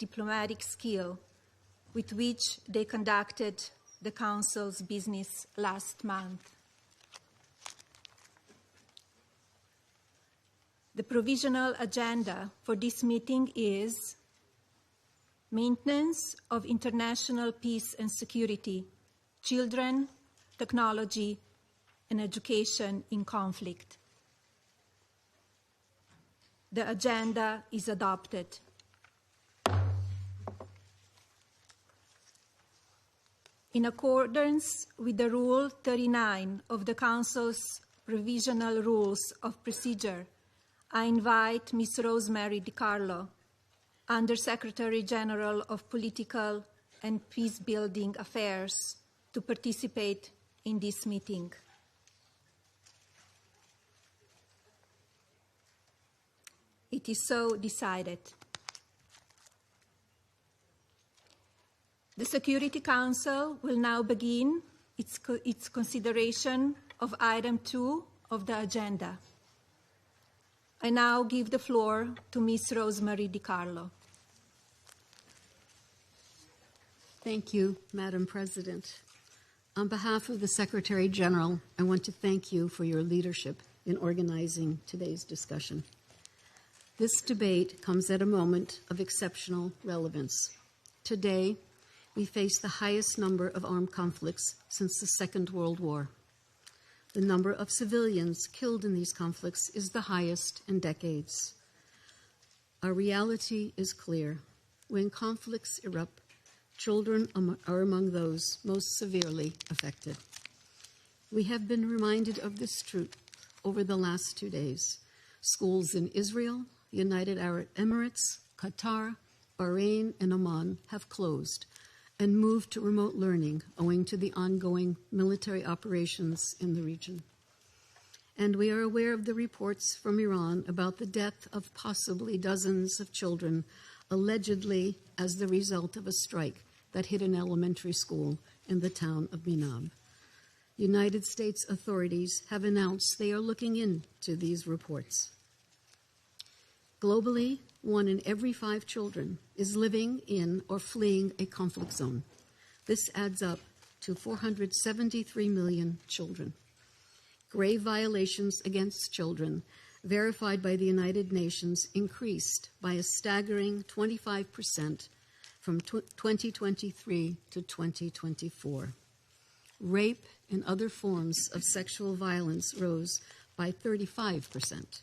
diplomatic skill with which they conducted the Council's business last month. The provisional agenda for this meeting is maintenance of international peace and security, children, technology, and education in conflict. The agenda is adopted. In accordance with the Rule 39 of the Council's Provisional Rules of Procedure, I invite Ms. Rosemary DiCarlo, Under-Secretary General of Political and Peace-Building Affairs, to participate in this meeting. It is so decided. The Security Council will now begin its consideration of item 2 of the agenda. I now give the floor to Ms. Rosemary DiCarlo. Thank you, Madam President. On behalf of the Secretary General, I want to thank you for your leadership in organizing today's discussion. This debate comes at a moment of exceptional relevance. Today, we face the highest number of armed conflicts since the Second World War. The number of civilians killed in these conflicts is the highest in decades. Our reality is clear. When conflicts erupt, children are among those most severely affected. We have been reminded of this truth over the last 2 days. Schools in Israel, the United Arab Emirates, Qatar, Bahrain, and Oman have closed and moved to remote learning owing to the ongoing military operations in the region. And we are aware of the reports from Iran about the death of possibly dozens of children, allegedly as the result of a strike that hit an elementary school in the town of Minab. United States authorities have announced they are looking into these reports. Globally, 1 in every 5 children is living in or fleeing a conflict zone. This adds up to 473 million children. Grave violations against children, verified by the United Nations, increased by a staggering 25% from 2023 to 2024. Rape and other forms of sexual violence rose by 35%.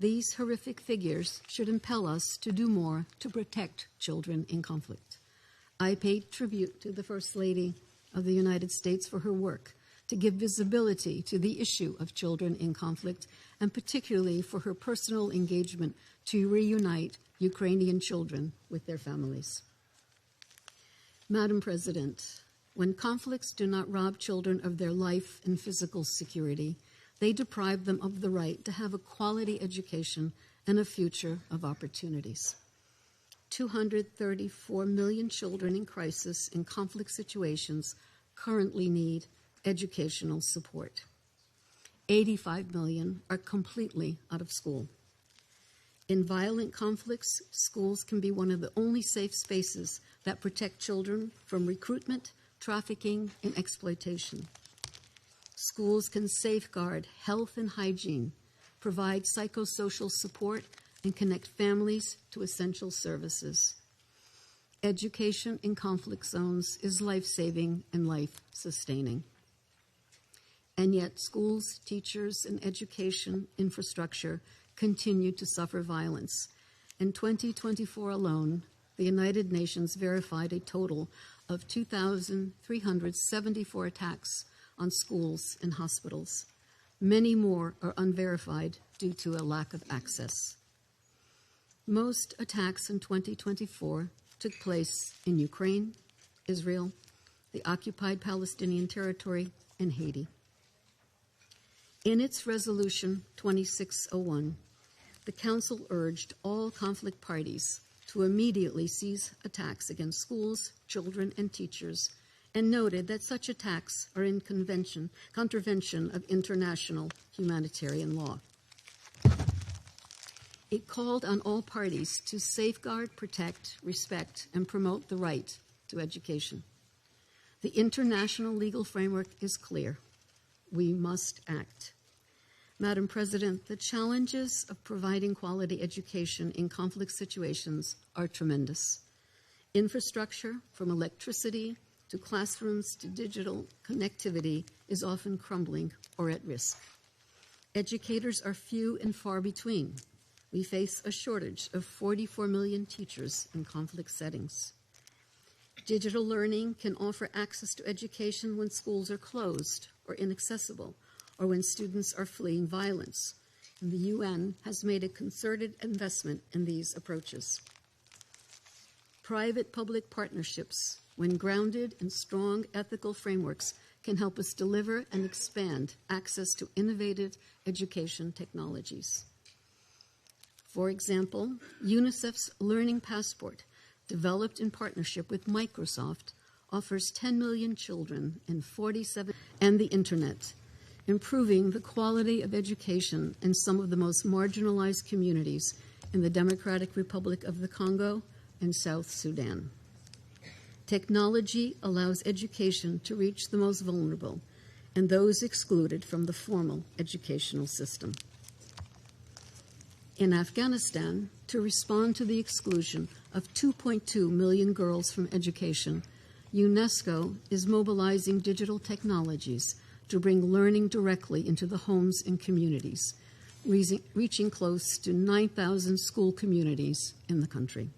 These horrific figures should impel us to do more to protect children in conflict. I pay tribute to the First Lady of the United States for her work to give visibility to the issue of children in conflict, and particularly for her personal engagement to reunite Ukrainian children with their families. Madam President, when conflicts do not rob children of their life and physical security, they deprive them of the right to have a quality education and a future of opportunities. 234 million children in crisis and conflict situations currently need educational support. 85 million are completely out of school. In violent conflicts, schools can be one of the only safe spaces that protect children from recruitment, trafficking, and exploitation. Schools can safeguard health and hygiene, provide psychosocial support, and connect families to essential services. Education in conflict zones is life-saving and life-sustaining. And yet schools, teachers, and education infrastructure continue to suffer violence. In 2024 alone, the United Nations verified a total of 2,374 attacks on schools and hospitals. Many more are unverified due to a lack of access. Most attacks in 2024 took place in Ukraine, Israel, the occupied Palestinian territory, and Haiti. In its resolution 2601, the Council urged all conflict parties to immediately cease attacks against schools, children, and teachers, and noted that such attacks are in contravention of international humanitarian law. It called on all parties to safeguard, protect, respect, and promote the right to education. The international legal framework is clear. We must act. Madam President, the challenges of providing quality education in conflict situations are tremendous. Infrastructure, from electricity to classrooms to digital connectivity, is often crumbling or at risk. Educators are few and far between. We face a shortage of 44 million teachers in conflict settings. Digital learning can offer access to education when schools are closed or inaccessible, or when students are fleeing violence. And the UN has made a concerted investment in these approaches. Private-public partnerships, when grounded in strong ethical frameworks, can help us deliver and expand access to innovative education technologies. For example, UNICEF's Learning Passport, developed in partnership with Microsoft, offers 10 million children in 47 and the Internet, improving the quality of education in some of the most marginalized communities in the Democratic Republic of the Congo and South Sudan. Technology allows education to reach the most vulnerable and those excluded from the formal educational system. In Afghanistan, to respond to the exclusion of 2.2 million girls from education, UNESCO is mobilizing digital technologies to bring learning directly into the homes and communities, reaching close to 9,000 school communities in the country.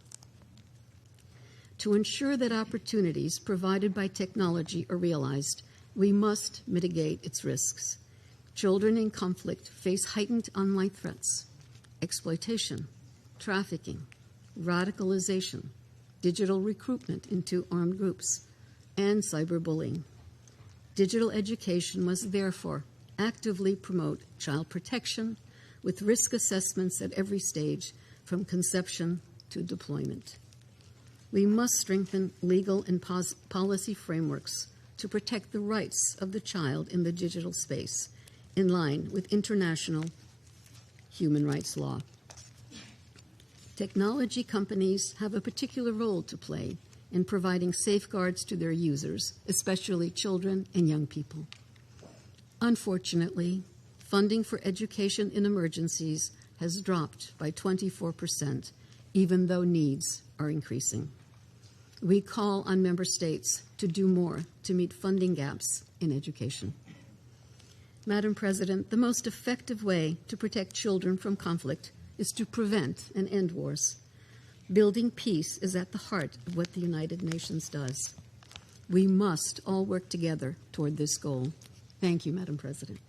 To ensure that opportunities provided by technology are realized, we must mitigate its risks. Children in conflict face heightened online threats, exploitation, trafficking, radicalization, digital recruitment into armed groups, and cyberbullying. Digital education must therefore actively promote child protection with risk assessments at every stage, from conception to deployment. We must strengthen legal and policy frameworks to protect the rights of the child in the digital space, in line with international human rights law. Technology companies have a particular role to play in providing safeguards to their users, especially children and young people. Unfortunately, funding for education in emergencies has dropped by 24%, even though needs are increasing. We call on member states to do more to meet funding gaps in education. Madam President, the most effective way to protect children from conflict is to prevent and end wars. Building peace is at the heart of what the United Nations does. We must all work together toward this goal. Thank you, Madam President.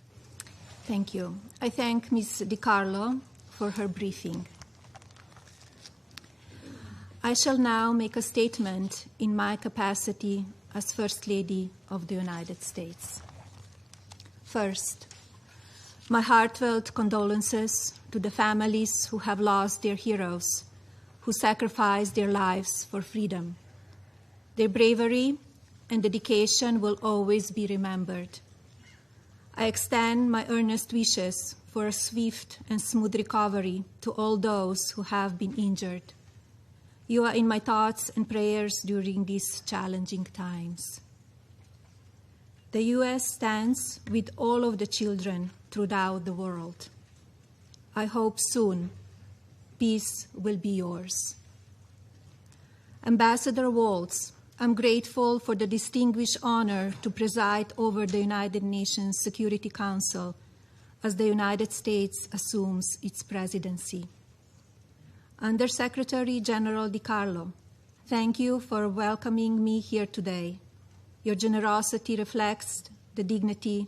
Thank you. I thank Ms. DiCarlo for her briefing. I shall now make a statement in my capacity as First Lady of the United States. First, my heartfelt condolences to the families who have lost their heroes, who sacrificed their lives for freedom. Their bravery and dedication will always be remembered. I extend my earnest wishes for a swift and smooth recovery to all those who have been injured. You are in my thoughts and prayers during these challenging times. The U.S. stands with all of the children throughout the world. I hope soon peace will be yours. Ambassador Waltz, I'm grateful for the distinguished honor to preside over the United Nations Security Council as the United States assumes its presidency. Undersecretary General DiCarlo, thank you for welcoming me here today. Your generosity reflects the dignity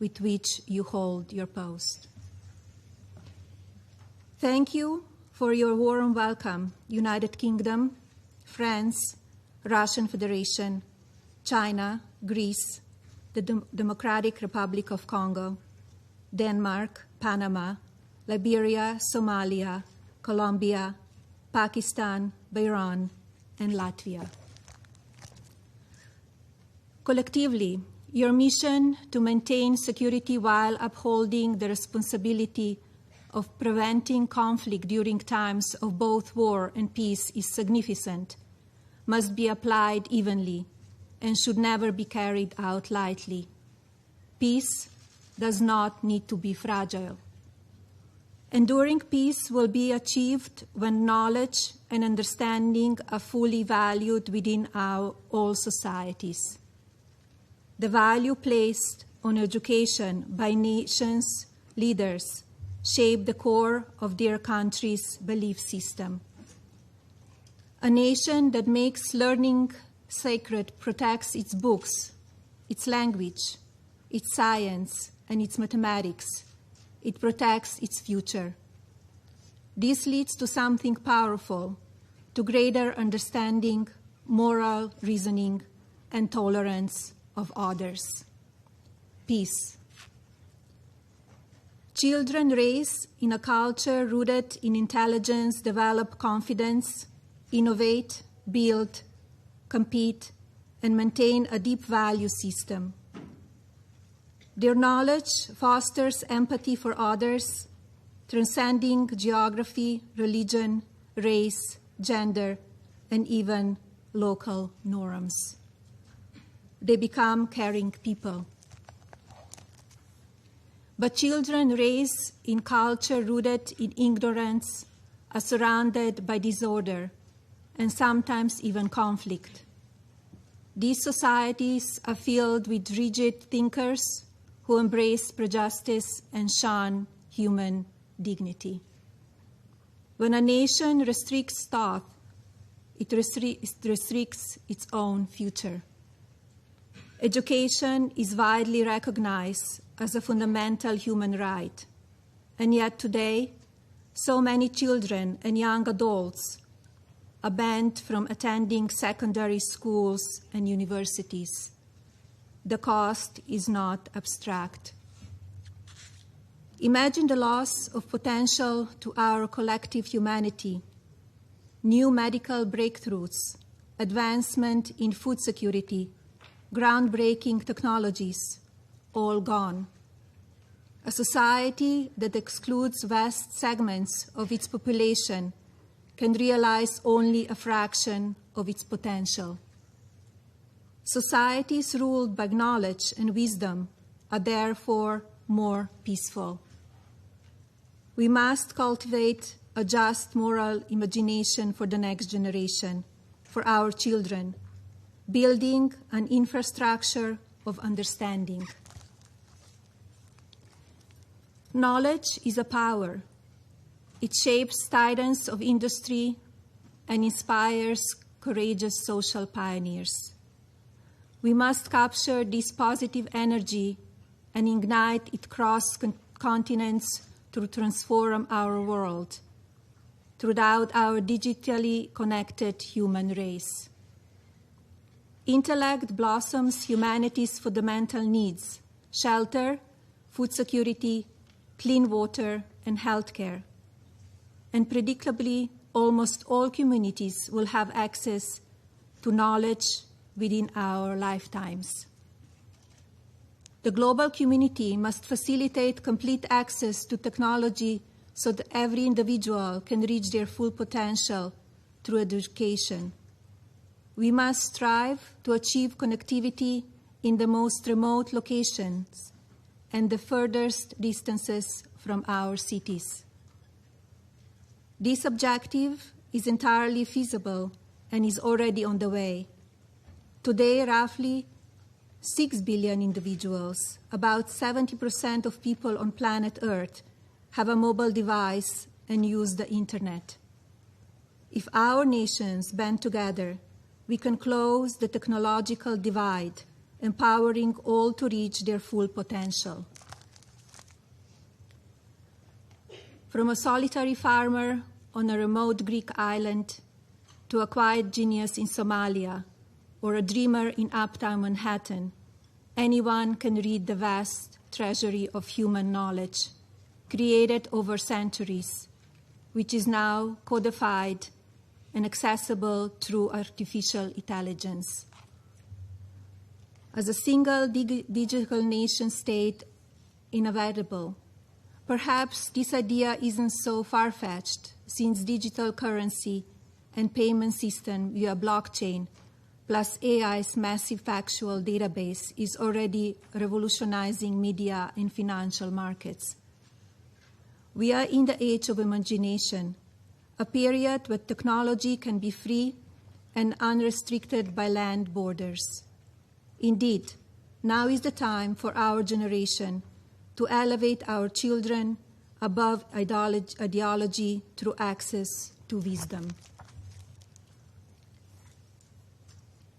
with which you hold your post. Thank you for your warm welcome, United Kingdom, France, Russian Federation, China, Greece, the Democratic Republic of Congo, Denmark, Panama, Liberia, Somalia, Colombia, Pakistan, Bahrain, and Latvia. Collectively, your mission to maintain security while upholding the responsibility of preventing conflict during times of both war and peace is significant, must be applied evenly and should never be carried out lightly. Peace does not need to be fragile. Enduring peace will be achieved when knowledge and understanding are fully valued within all societies. The value placed on education by nations' leaders shape the core of their country's belief system. A nation that makes learning sacred protects its books, its language, its science, and its mathematics. It protects its future. This leads to something powerful, to greater understanding, moral reasoning, and tolerance of others. Peace. Children raised in a culture rooted in intelligence develop confidence, innovate, build, compete, and maintain a deep value system. Their knowledge fosters empathy for others, transcending geography, religion, race, gender, and even local norms. They become caring people. But children raised in culture rooted in ignorance are surrounded by disorder and sometimes even conflict. These societies are filled with rigid thinkers who embrace prejudice and shun human dignity. When a nation restricts thought, it restricts its own future. Education is widely recognized as a fundamental human right, and yet today, so many children and young adults are banned from attending secondary schools and universities. The cost is not abstract. Imagine the loss of potential to our collective humanity, new medical breakthroughs, advancement in food security, groundbreaking technologies, all gone. A society that excludes vast segments of its population can realize only a fraction of its potential. Societies ruled by knowledge and wisdom are therefore more peaceful. We must cultivate a just moral imagination for the next generation, for our children, building an infrastructure of understanding. Knowledge is a power. It shapes titans of industry and inspires courageous social pioneers. We must capture this positive energy and ignite it across continents to transform our world throughout our digitally connected human race. Intellect blossoms humanity's fundamental needs: shelter, food security, clean water, and healthcare. And predictably, almost all communities will have access to knowledge within our lifetimes. The global community must facilitate complete access to technology so that every individual can reach their full potential through education. We must strive to achieve connectivity in the most remote locations and the furthest distances from our cities. This objective is entirely feasible and is already on the way. Today, roughly 6 billion individuals, about 70% of people on planet Earth, have a mobile device and use the internet. If our nations band together, we can close the technological divide, empowering all to reach their full potential. From a solitary farmer on a remote Greek island to a quiet genius in Somalia or a dreamer in uptown Manhattan, anyone can read the vast treasury of human knowledge created over centuries, which is now codified and accessible through artificial intelligence. As a single digital nation state, inevitable, Perhaps this idea isn't so far-fetched, since digital currency and payment system via blockchain plus AI's massive factual database is already revolutionizing media and financial markets. We are in the age of imagination, a period where technology can be free and unrestricted by land borders. Indeed, now is the time for our generation to elevate our children above ideology through access to wisdom.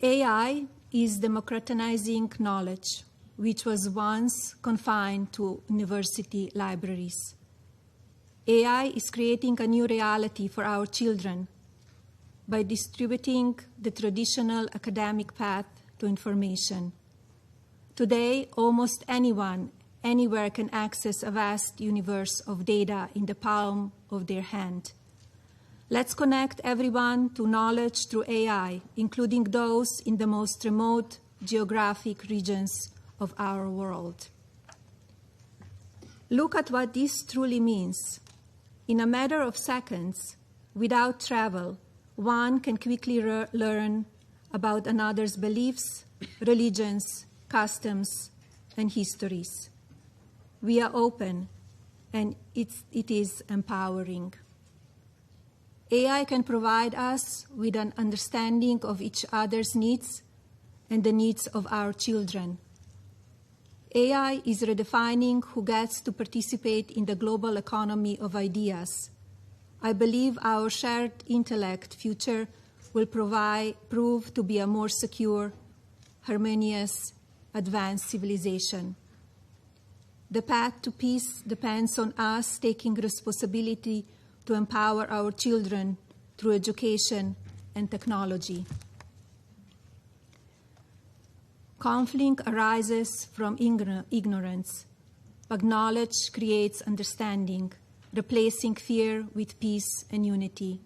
AI is democratizing knowledge, which was once confined to university libraries. AI is creating a new reality for our children by distributing the traditional academic path to information. Today, almost anyone, anywhere can access a vast universe of data in the palm of their hand. Let's connect everyone to knowledge through AI, including those in the most remote geographic regions of our world. Look at what this truly means. In a matter of seconds, without travel, one can quickly learn about another's beliefs, religions, customs, and histories. We are open, and it is empowering. AI can provide us with an understanding of each other's needs and the needs of our children. AI is redefining who gets to participate in the global economy of ideas. I believe our shared intellect future will prove to be a more secure, harmonious, advanced civilization. The path to peace depends on us taking responsibility to empower our children through education and technology. Conflict arises from ignorance, but knowledge creates understanding, replacing fear with peace and unity.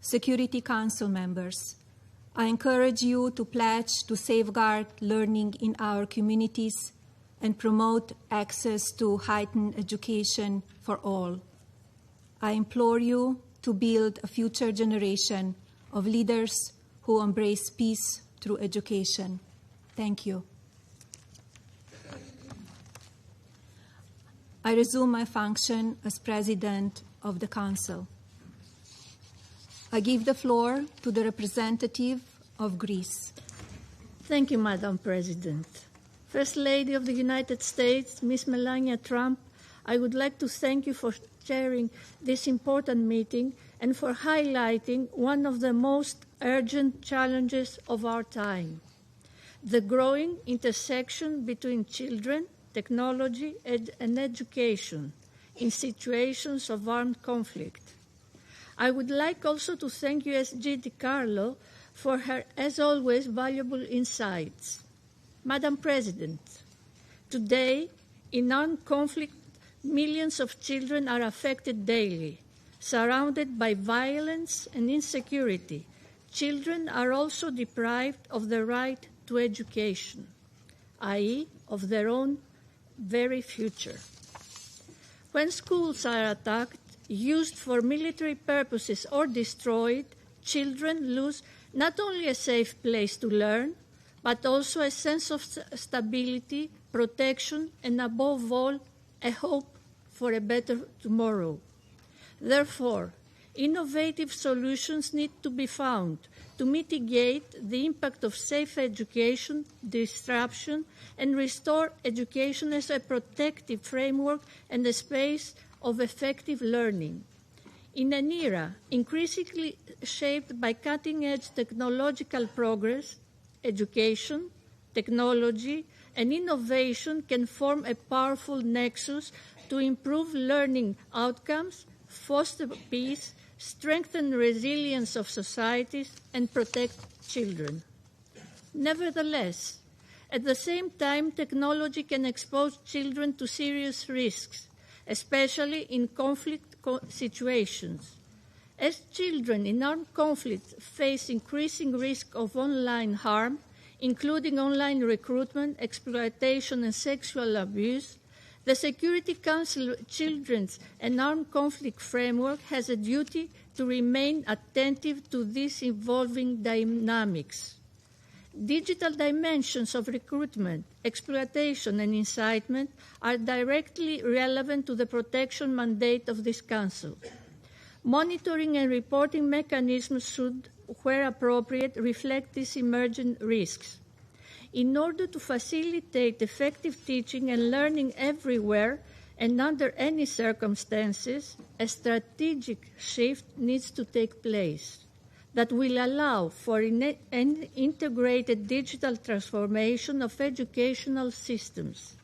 Security Council members, I encourage you to pledge to safeguard learning in our communities and promote access to heightened education for all. I implore you to build a future generation of leaders who embrace peace through education. Thank you. I resume my function as President of the Council. I give the floor to the representative of Greece. Thank you, Madam President. First Lady of the United States, Ms. Melania Trump, I would like to thank you for chairing this important meeting and for highlighting one of the most urgent challenges of our time: the growing intersection between children, technology, and education in situations of armed conflict. I would like also to thank USG DiCarlo for her, as always, valuable insights. Madam President, today, in armed conflict, millions of children are affected daily. Surrounded by violence and insecurity, children are also deprived of the right to education, i.e., of their own very future. When schools are attacked, used for military purposes, or destroyed, children lose not only a safe place to learn, but also a sense of stability, protection, and above all, a hope for a better tomorrow. Therefore, innovative solutions need to be found to mitigate the impact of safe education, disruption, and restore education as a protective framework and a space of effective learning. In an era increasingly shaped by cutting-edge technological progress, education, technology, and innovation can form a powerful nexus to improve learning outcomes, foster peace, strengthen resilience of societies, and protect children. Nevertheless, at the same time, technology can expose children to serious risks, especially in conflict situations. As children in armed conflict face increasing risk of online harm, including online recruitment, exploitation, and sexual abuse, The Security Council Children's and Armed Conflict Framework has a duty to remain attentive to these evolving dynamics. Digital dimensions of recruitment, exploitation, and incitement are directly relevant to the protection mandate of this Council. Monitoring and reporting mechanisms should, where appropriate, reflect these emerging risks. In order to facilitate effective teaching and learning everywhere and under any circumstances, a strategic shift needs to take place that will allow for an integrated digital transformation of educational systems.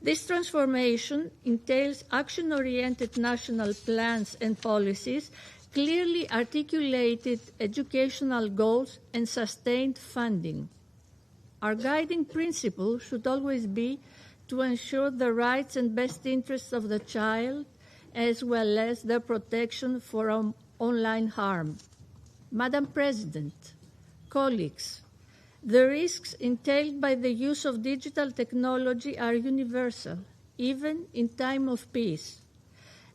This transformation entails action-oriented national plans and policies, clearly articulated educational goals, and sustained funding. Our guiding principle should always be to ensure the rights and best interests of the child, as well as their protection from online harm. Madam President, colleagues, the risks entailed by the use of digital technology are universal, even in time of peace.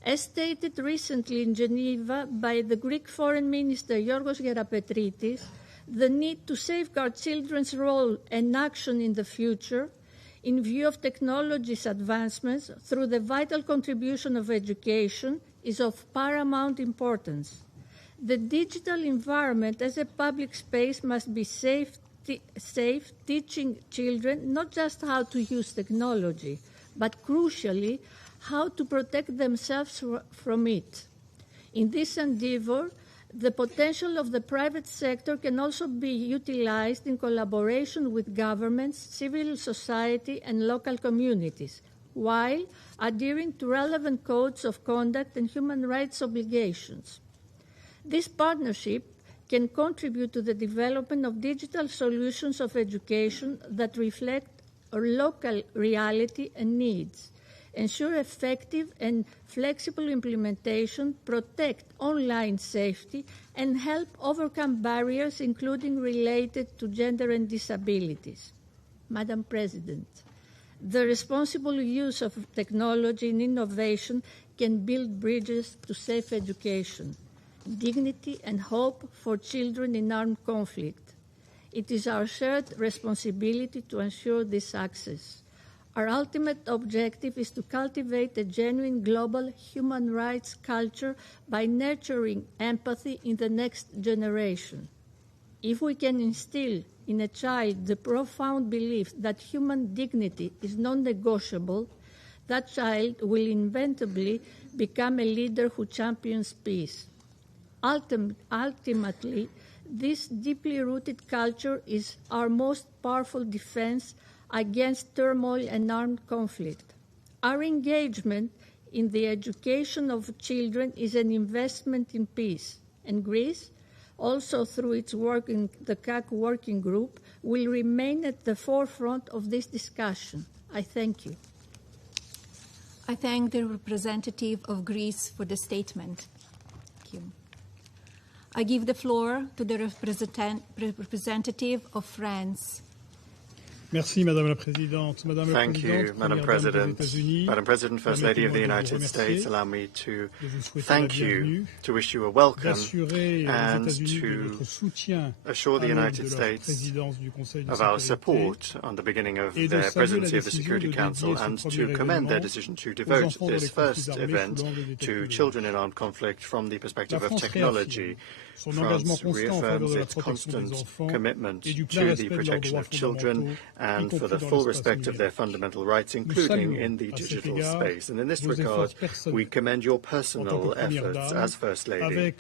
As stated recently in Geneva by the Greek Foreign Minister Yorgos Gerapetritis, the need to safeguard children's role and action in the future, in view of technology's advancements through the vital contribution of education, is of paramount importance. The digital environment as a public space must be safe, teaching children not just how to use technology, but crucially, how to protect themselves from it. In this endeavor, the potential of the private sector can also be utilized in collaboration with governments, civil society, and local communities, while adhering to relevant codes of conduct and human rights obligations. This partnership can contribute to the development of digital solutions of education that reflect our local reality and needs, ensure effective and flexible implementation, protect online safety, and help overcome barriers, including related to gender and disabilities. Madam President, the responsible use of technology and innovation can build bridges to safe education, dignity, and hope for children in armed conflict. It is our shared responsibility to ensure this access. Our ultimate objective is to cultivate a genuine global human rights culture by nurturing empathy in the next generation. If we can instill in a child the profound belief that human dignity is non-negotiable, that child will inevitably become a leader who champions peace. Ultimately, this deeply rooted culture is our most powerful defense against turmoil and armed conflict. Our engagement in the education of children is an investment in peace, and Greece, also through its work in the CAC Working Group, will remain at the forefront of this discussion. I thank you. I thank the representative of Greece for the statement. Thank you. I give the floor to the representative of France. Merci, Madame la Présidente. Thank you, Madam President. Madam President, First Lady of the United States, allow me to thank you, to wish you a welcome, and to assure the United States of our support on the beginning of their presidency of the Security Council, and to commend their decision to devote this first event to children in armed conflict from the perspective of technology. France reaffirms its constant commitment to the protection of children and for the full respect of their fundamental rights, including in the digital space. And in this regard, we commend your personal efforts as First Lady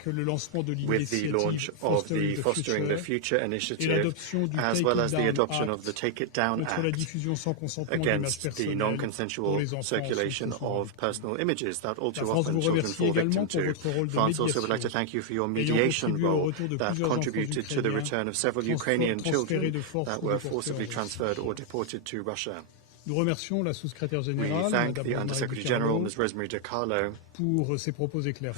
with the launch of the Fostering the Future initiative, as well as the adoption of the Take It Down Act against the non-consensual circulation of personal images that all too often children fall victim to. France also would like to thank you for your mediation role that contributed to the return of several Ukrainian children that were forcibly transferred or deported to Russia. We thank the Undersecretary General, Ms. Rosemary DiCarlo,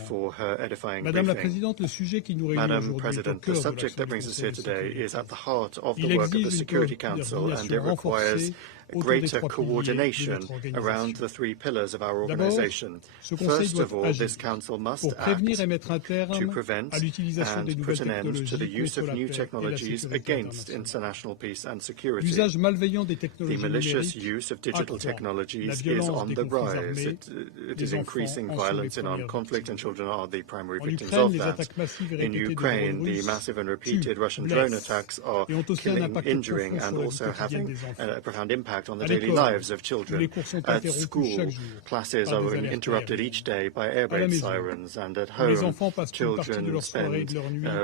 for her edifying briefing. Madam President, the subject that brings us here today is at the heart of the work of the Security Council, and it requires greater coordination around the three pillars of our organization. First of all, this Council must act to prevent and put an end to the use of new technologies against international peace and security. The malicious use of digital technologies is on the rise. It is increasing violence in armed conflict, and children are the primary victims of that. In Ukraine, the massive and repeated Russian drone attacks are killing, injuring, and also having a profound impact on the daily lives of children. At school, classes are interrupted each day by air raid sirens, and at home, children spend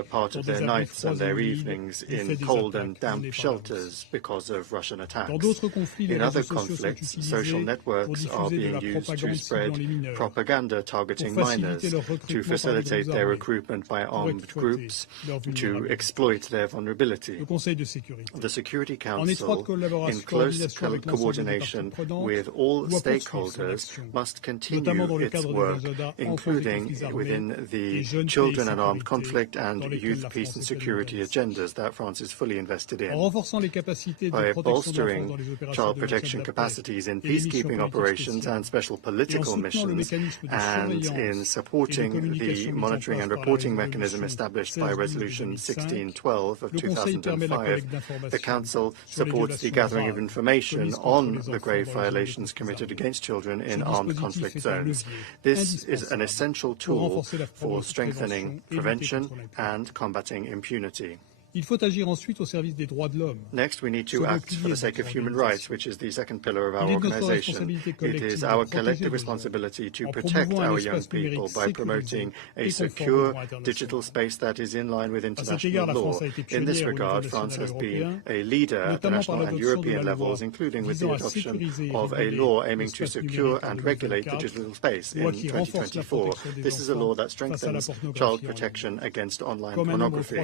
part of their nights and their evenings in cold and damp shelters because of Russian attacks. In other conflicts, social networks are being used to spread propaganda targeting minors, to facilitate their recruitment by armed groups, to exploit their vulnerability. The Security Council, in close coordination with all stakeholders, must continue its work, including within the children and armed conflict and youth, peace and security agendas that France is fully invested in. By bolstering child protection capacities in peacekeeping operations and special political missions, and in supporting the monitoring and reporting mechanism established by Resolution 1612 of 2005, the Council supports the gathering of information on the grave violations committed against children in armed conflict zones. This is an essential tool for strengthening prevention and combating impunity. Next, we need to act for the sake of human rights, which is the second pillar of our organization. It is our collective responsibility to protect our young people by promoting a secure digital space that is in line with international law. In this regard, France has been a leader at the national and European levels, including with the adoption of a law aiming to secure and regulate the digital space in 2024. This is a law that strengthens child protection against online pornography.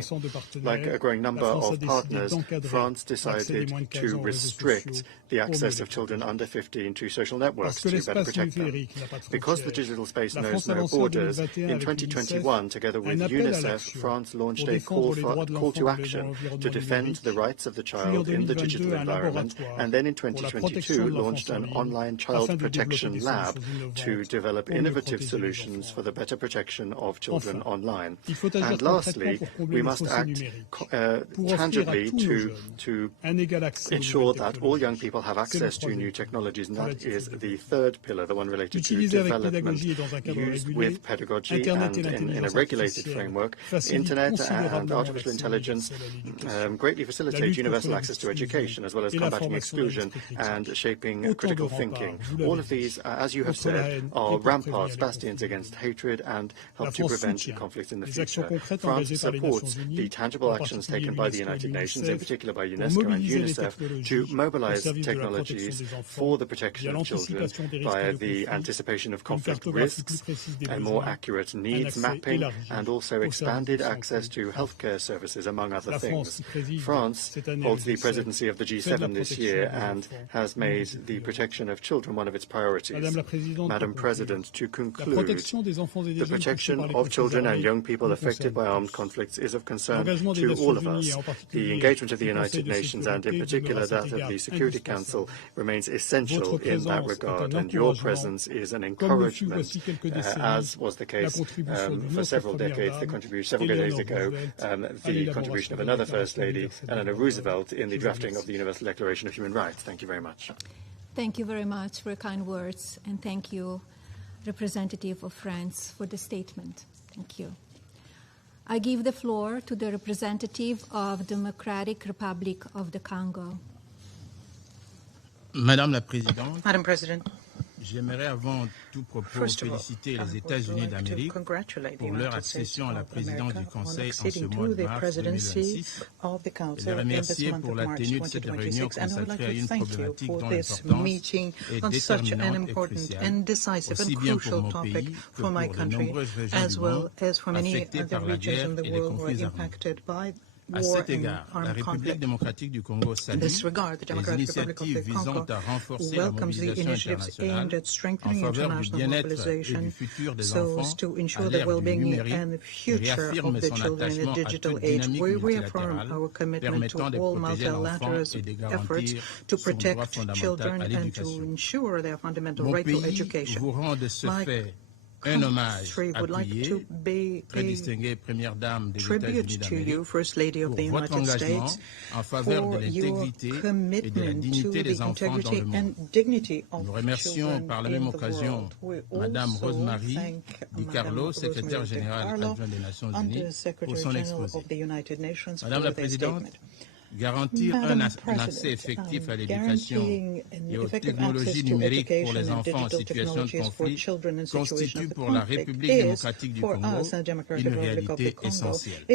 Like a growing number of partners, France decided to restrict the access of children under 15 to social networks to better protect them. Because the digital space knows no borders, in 2021, together with UNICEF, France launched a call to action to defend the rights of the child in the digital environment, and then in 2022 launched an online child protection lab to develop innovative solutions for the better protection of children online. And lastly, we must act tangibly to ensure that all young people have access to new technologies, and that is the third pillar, the one related to development, used with pedagogy and in a regulated framework. Internet and artificial intelligence greatly facilitate universal access to education, as well as combating exclusion and shaping critical thinking. All of these, as you have said, are ramparts, bastions against hatred, and help to prevent conflicts in the future. France supports the tangible actions taken by the United Nations, in particular by UNESCO and UNICEF, to mobilize technologies for the protection of children via the anticipation of conflict risks, a more accurate needs mapping, and also expanded access to healthcare services, among other things. France holds the presidency of the G7 this year and has made the protection of children one of its priorities. Madam President, to conclude, the protection of children and young people affected by armed conflicts is of concern to all of us. The engagement of the United Nations, and in particular that of the Security Council, remains essential in that regard, and your presence is an encouragement, as was the case for several decades. Several days ago, the contribution of another First Lady, Eleanor Roosevelt, in the drafting of the Universal Declaration of Human Rights. Thank you very much. Thank you very much for your kind words, and thank you, representative of France, for the statement. Thank you. I give the floor to the representative of Democratic Republic of the Congo. Madam President, J'aimerais avant tout propos féliciter les États-Unis d'Amérique pour leur accession à la présidence du Conseil en ce mois de mars 2026 et les remercier pour la tenue de cette réunion consacrée à une problématique dont l'importance est déterminante et cruciale, aussi bien pour mon pays que pour de nombreuses régions du monde affectées par la guerre et les conflits armés. À cet égard, la République démocratique du Congo salue les initiatives visant à renforcer la mobilisation internationale en faveur du bien-être et du futur des enfants à l'ère du numérique et réaffirme son attachement à toute dynamique multilatérale permettant de protéger l'enfant et de garantir son droit fondamental à l'éducation. Mon pays vous rend de ce fait un hommage appuyé, très distinguée Première Dame des États-Unis d'Amérique, pour votre engagement en faveur de l'intégrité et de la dignité des enfants dans le monde. Nous remercions par la même occasion Madame Rosemary DiCarlo, secrétaire générale adjointe des Nations Unies, pour son exposé. Madame la Présidente, garantir un accès effectif à l'éducation et aux technologies numériques pour les enfants en situation de conflit constitue pour la République démocratique du Congo une réalité essentielle.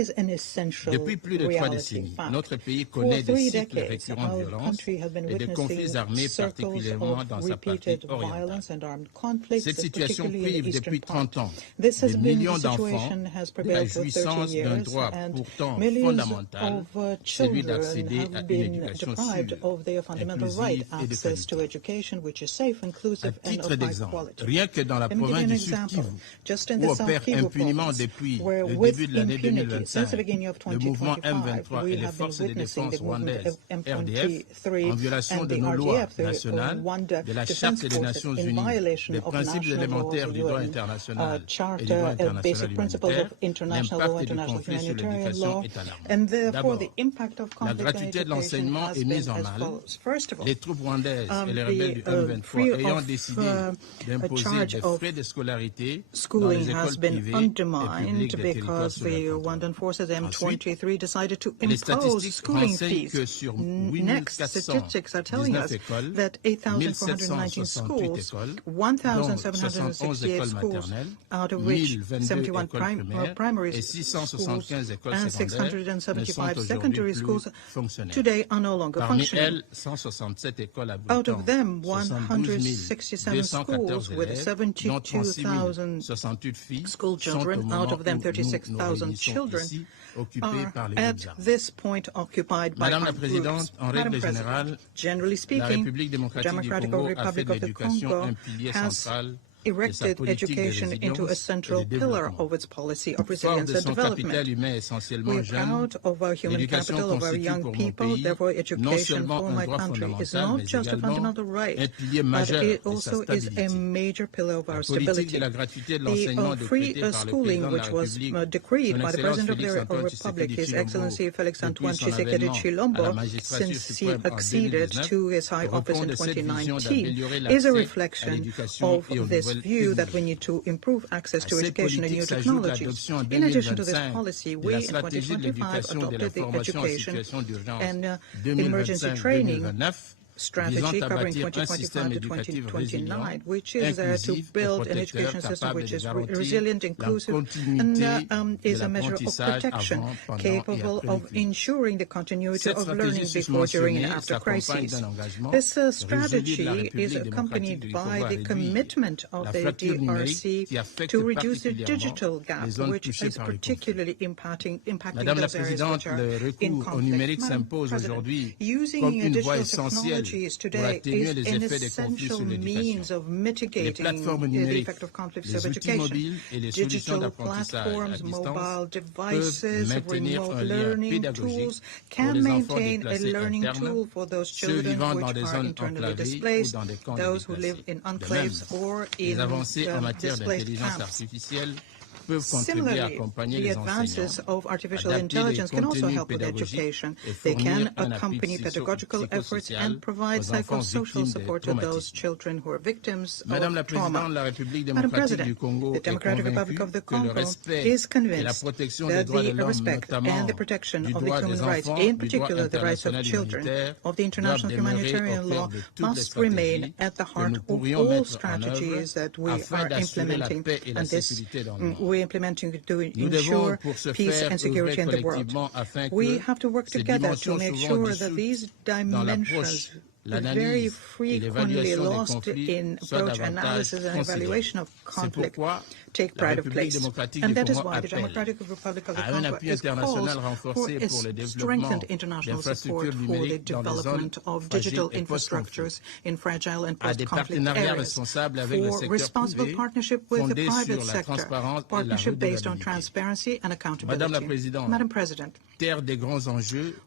Depuis plus de 3 décennies, notre pays connaît des cycles récurrents de violence et de conflits armés, particulièrement dans sa partie orientale. Cette situation prive depuis 30 ans des millions d'enfants de la jouissance d'un droit pourtant fondamental, celui d'accéder à une éducation sûre, inclusive et de qualité. À titre d'exemple, rien que dans la province du Sud Kivu, où opère impunément depuis le début de l'année 2025 le mouvement M23 et les forces de défense rwandaises RDF, en violation de nos lois nationales, de la Charte des Nations Unies, des principes élémentaires du droit international et du droit international humanitaire, l'impact du conflit sur l'éducation est alarmant. D'abord, la gratuité de l'enseignement est mise en mal. Les troupes rwandaises et les rebelles du M23 ayant décidé d'imposer des frais de scolarité dans les écoles privées et publiques des territoires sous la Ensuite, les statistiques renseignent que sur 8419 écoles, 1768 écoles, dont 71 écoles maternelles, 1022 écoles primaires et 675 écoles secondaires ne sont aujourd'hui plus fonctionnelles. Parmi elles, 167 écoles abritant 72 214 élèves, dont 36 068 filles, sont au moment où nous réunissons ici, occupées par les armes. Madame la Présidente, en règle générale, la République démocratique du Congo a fait de l'éducation un pilier central erected education into a central pillar of its policy of resilience and development. We're proud of our human capital, of our young people. Therefore, education for my country is not just a fundamental right, but it also is a major pillar of our stability. The free schooling, which was decreed by the President of the Republic, His Excellency Felix Antoine Tshisekedi Tshilombo, since he acceded to his high office in 2019, is a reflection of this view that we need to improve access to education and new technologies. In addition to this policy, we in 2025 adopted the education and emergency training strategy covering 2025 to 2029, which is there to build an education system which is resilient, inclusive, and is a measure of protection capable of ensuring the continuity of learning before, during, and after crises. This strategy is accompanied by the commitment of the DRC to reduce the digital gap, which is particularly impacting those areas which are in conflict. Using digital technology today is an essential means of mitigating the effect of conflicts of education. Digital platforms, mobile devices, remote learning tools can maintain a learning tool for those children which are internally displaced, those who live in enclaves or in displaced camps. Similarly, the advances of artificial intelligence can also help with education. They can accompany pedagogical efforts and provide psychosocial support to those children who are victims of trauma. Madam President, the Democratic Republic of the Congo is convinced that the respect and the protection of the human rights, in particular the rights of children, of the international humanitarian law, must remain at the heart of all strategies that we are implementing, and this we're implementing to ensure peace and security in the world. We have to work together to make sure that these dimensions very frequently lost in approach analysis and evaluation of conflict take pride of place. And that is why the Democratic Republic of the Congo is called for a strengthened international support for the development of digital infrastructures in fragile and post-conflict areas, for responsible partnership with the private sector, partnership based on transparency and accountability. Madam President,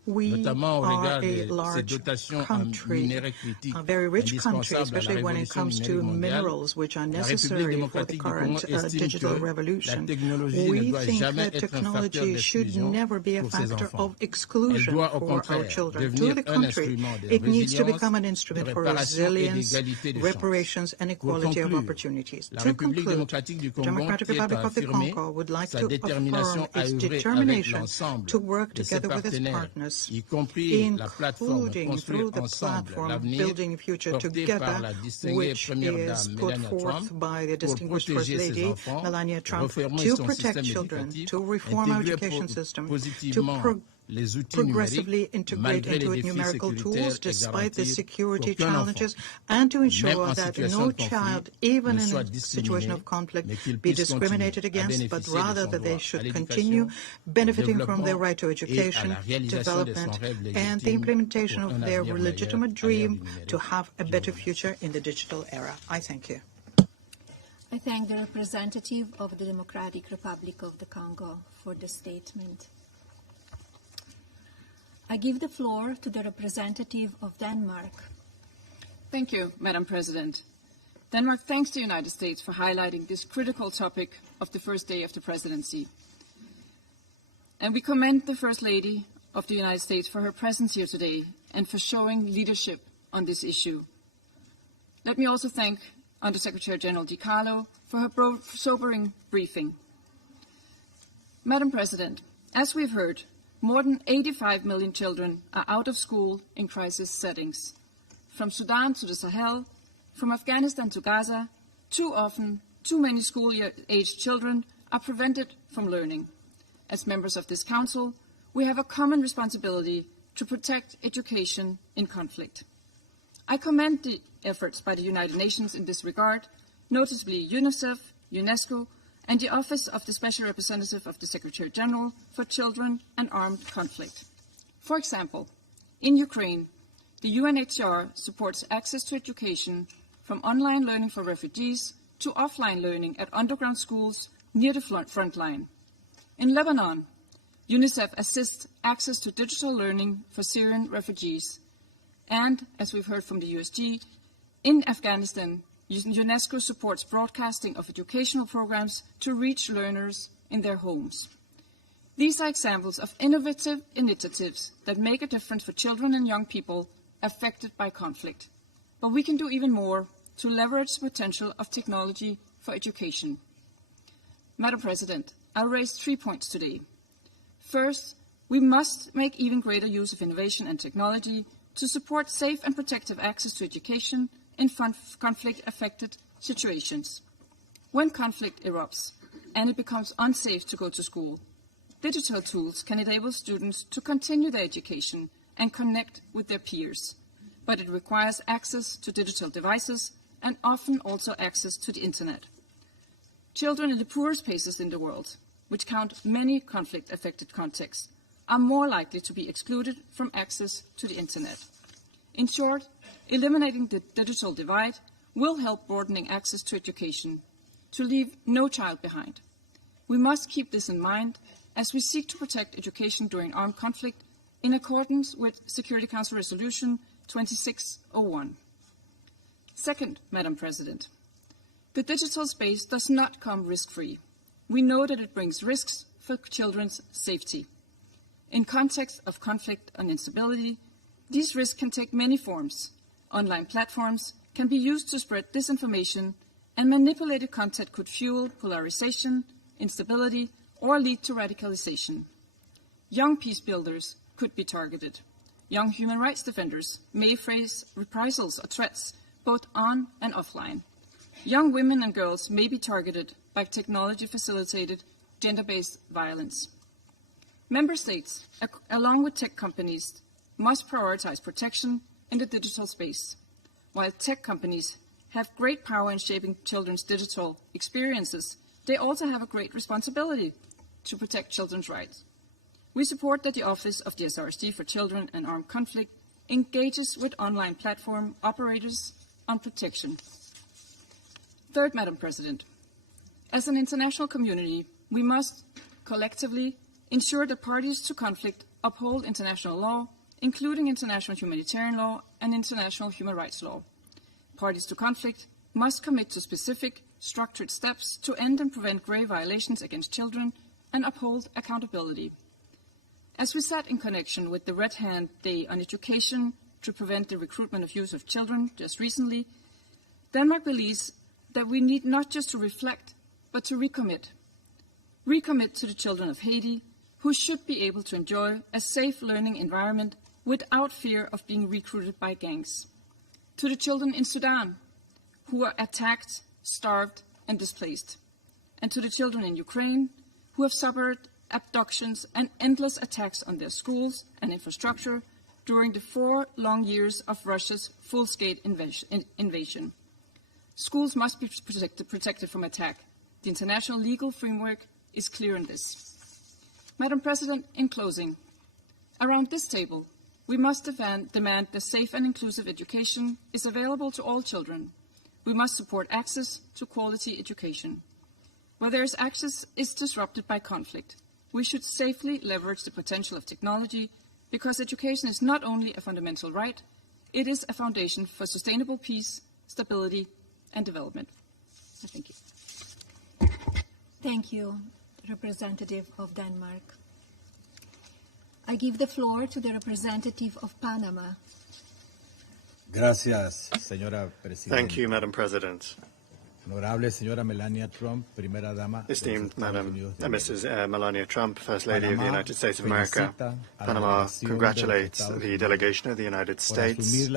we are a large country, a very rich country, especially when it comes to minerals, which are necessary for the current digital revolution. We think that technology should never be a factor of exclusion for our children. To the contrary, it needs to become an instrument for resilience, reparations, and equality of opportunities. To conclude, the Democratic Republic of the Congo would like to affirm its determination to work together with its partners, including through the platform Building Future Together, which is put forth by the distinguished First Lady Melania Trump, to protect children, to reform our education system, to progressively integrate into it numerical tools despite the security challenges, and to ensure that no child, even in a situation of conflict, be discriminated against, but rather that they should continue benefiting from their right to education, development, and the implementation of their legitimate dream to have a better future in the digital era. I thank you. I thank the representative of the Democratic Republic of the Congo for the statement. I give the floor to the representative of Denmark. Thank you, Madam President. Denmark thanks the United States for highlighting this critical topic of the first day of the presidency. And we commend the First Lady of the United States for her presence here today and for showing leadership on this issue. Let me also thank Undersecretary General DiCarlo for her sobering briefing. Madam President, as we've heard, more than 85 million children are out of school in crisis settings. From Sudan to the Sahel, from Afghanistan to Gaza, too often, too many school-aged children are prevented from learning. As members of this Council, we have a common responsibility to protect education in conflict. I commend the efforts by the United Nations in this regard, notably UNICEF, UNESCO, and the Office of the Special Representative of the Secretary General for Children and Armed Conflict. For example, in Ukraine, the UNHCR supports access to education from online learning for refugees to offline learning at underground schools near the front line. In Lebanon, UNICEF assists access to digital learning for Syrian refugees. And, as we've heard from the USG, in Afghanistan, UNESCO supports broadcasting of educational programs to reach learners in their homes. These are examples of innovative initiatives that make a difference for children and young people affected by conflict. But we can do even more to leverage the potential of technology for education. Madam President, I'll raise 3 points today. First, we must make even greater use of innovation and technology to support safe and protective access to education in conflict-affected situations. When conflict erupts and it becomes unsafe to go to school, digital tools can enable students to continue their education and connect with their peers. But it requires access to digital devices and often also access to the internet. Children in the poorest places in the world, which count many conflict-affected contexts, are more likely to be excluded from access to the internet. In short, eliminating the digital divide will help broadening access to education, to leave no child behind. We must keep this in mind as we seek to protect education during armed conflict in accordance with Security Council Resolution 2601. Second, Madam President, the digital space does not come risk-free. We know that it brings risks for children's safety. In context of conflict and instability, these risks can take many forms. Online platforms can be used to spread disinformation, and manipulated content could fuel polarization, instability, or lead to radicalization. Young peace builders could be targeted. Young human rights defenders may face reprisals or threats, both on and offline. Young women and girls may be targeted by technology-facilitated gender-based violence. Member states, along with tech companies, must prioritize protection in the digital space. While tech companies have great power in shaping children's digital experiences, they also have a great responsibility to protect children's rights. We support that the Office of the SRSD for Children and Armed Conflict engages with online platform operators on protection. Third, Madam President, as an international community, we must collectively ensure that parties to conflict uphold international law, including international humanitarian law and international human rights law. Parties to conflict must commit to specific, structured steps to end and prevent grave violations against children and uphold accountability. As we said in connection with the Red Hand Day on Education to prevent the recruitment of youth of children just recently, Denmark believes that we need not just to reflect, but to recommit. Recommit to the children of Haiti, who should be able to enjoy a safe learning environment without fear of being recruited by gangs. To the children in Sudan, who are attacked, starved, and displaced. And to the children in Ukraine, who have suffered abductions and endless attacks on their schools and infrastructure during the 4 long years of Russia's full-scale invasion. Schools must be protected from attack. The international legal framework is clear on this. Madam President, in closing, around this table, we must demand that safe and inclusive education is available to all children. We must support access to quality education. Where there is access is disrupted by conflict, we should safely leverage the potential of technology, because education is not only a fundamental right, it is a foundation for sustainable peace, stability, and development. Thank you. Thank you, Representative of Denmark. I give the floor to the representative of Panama. Gracias, señora Presidenta. Thank you, Madam President. Honorable señora Melania Trump, primera dama. Esteemed Mrs. Melania Trump, First Lady of the United States of America, Panama congratulates the delegation of the United States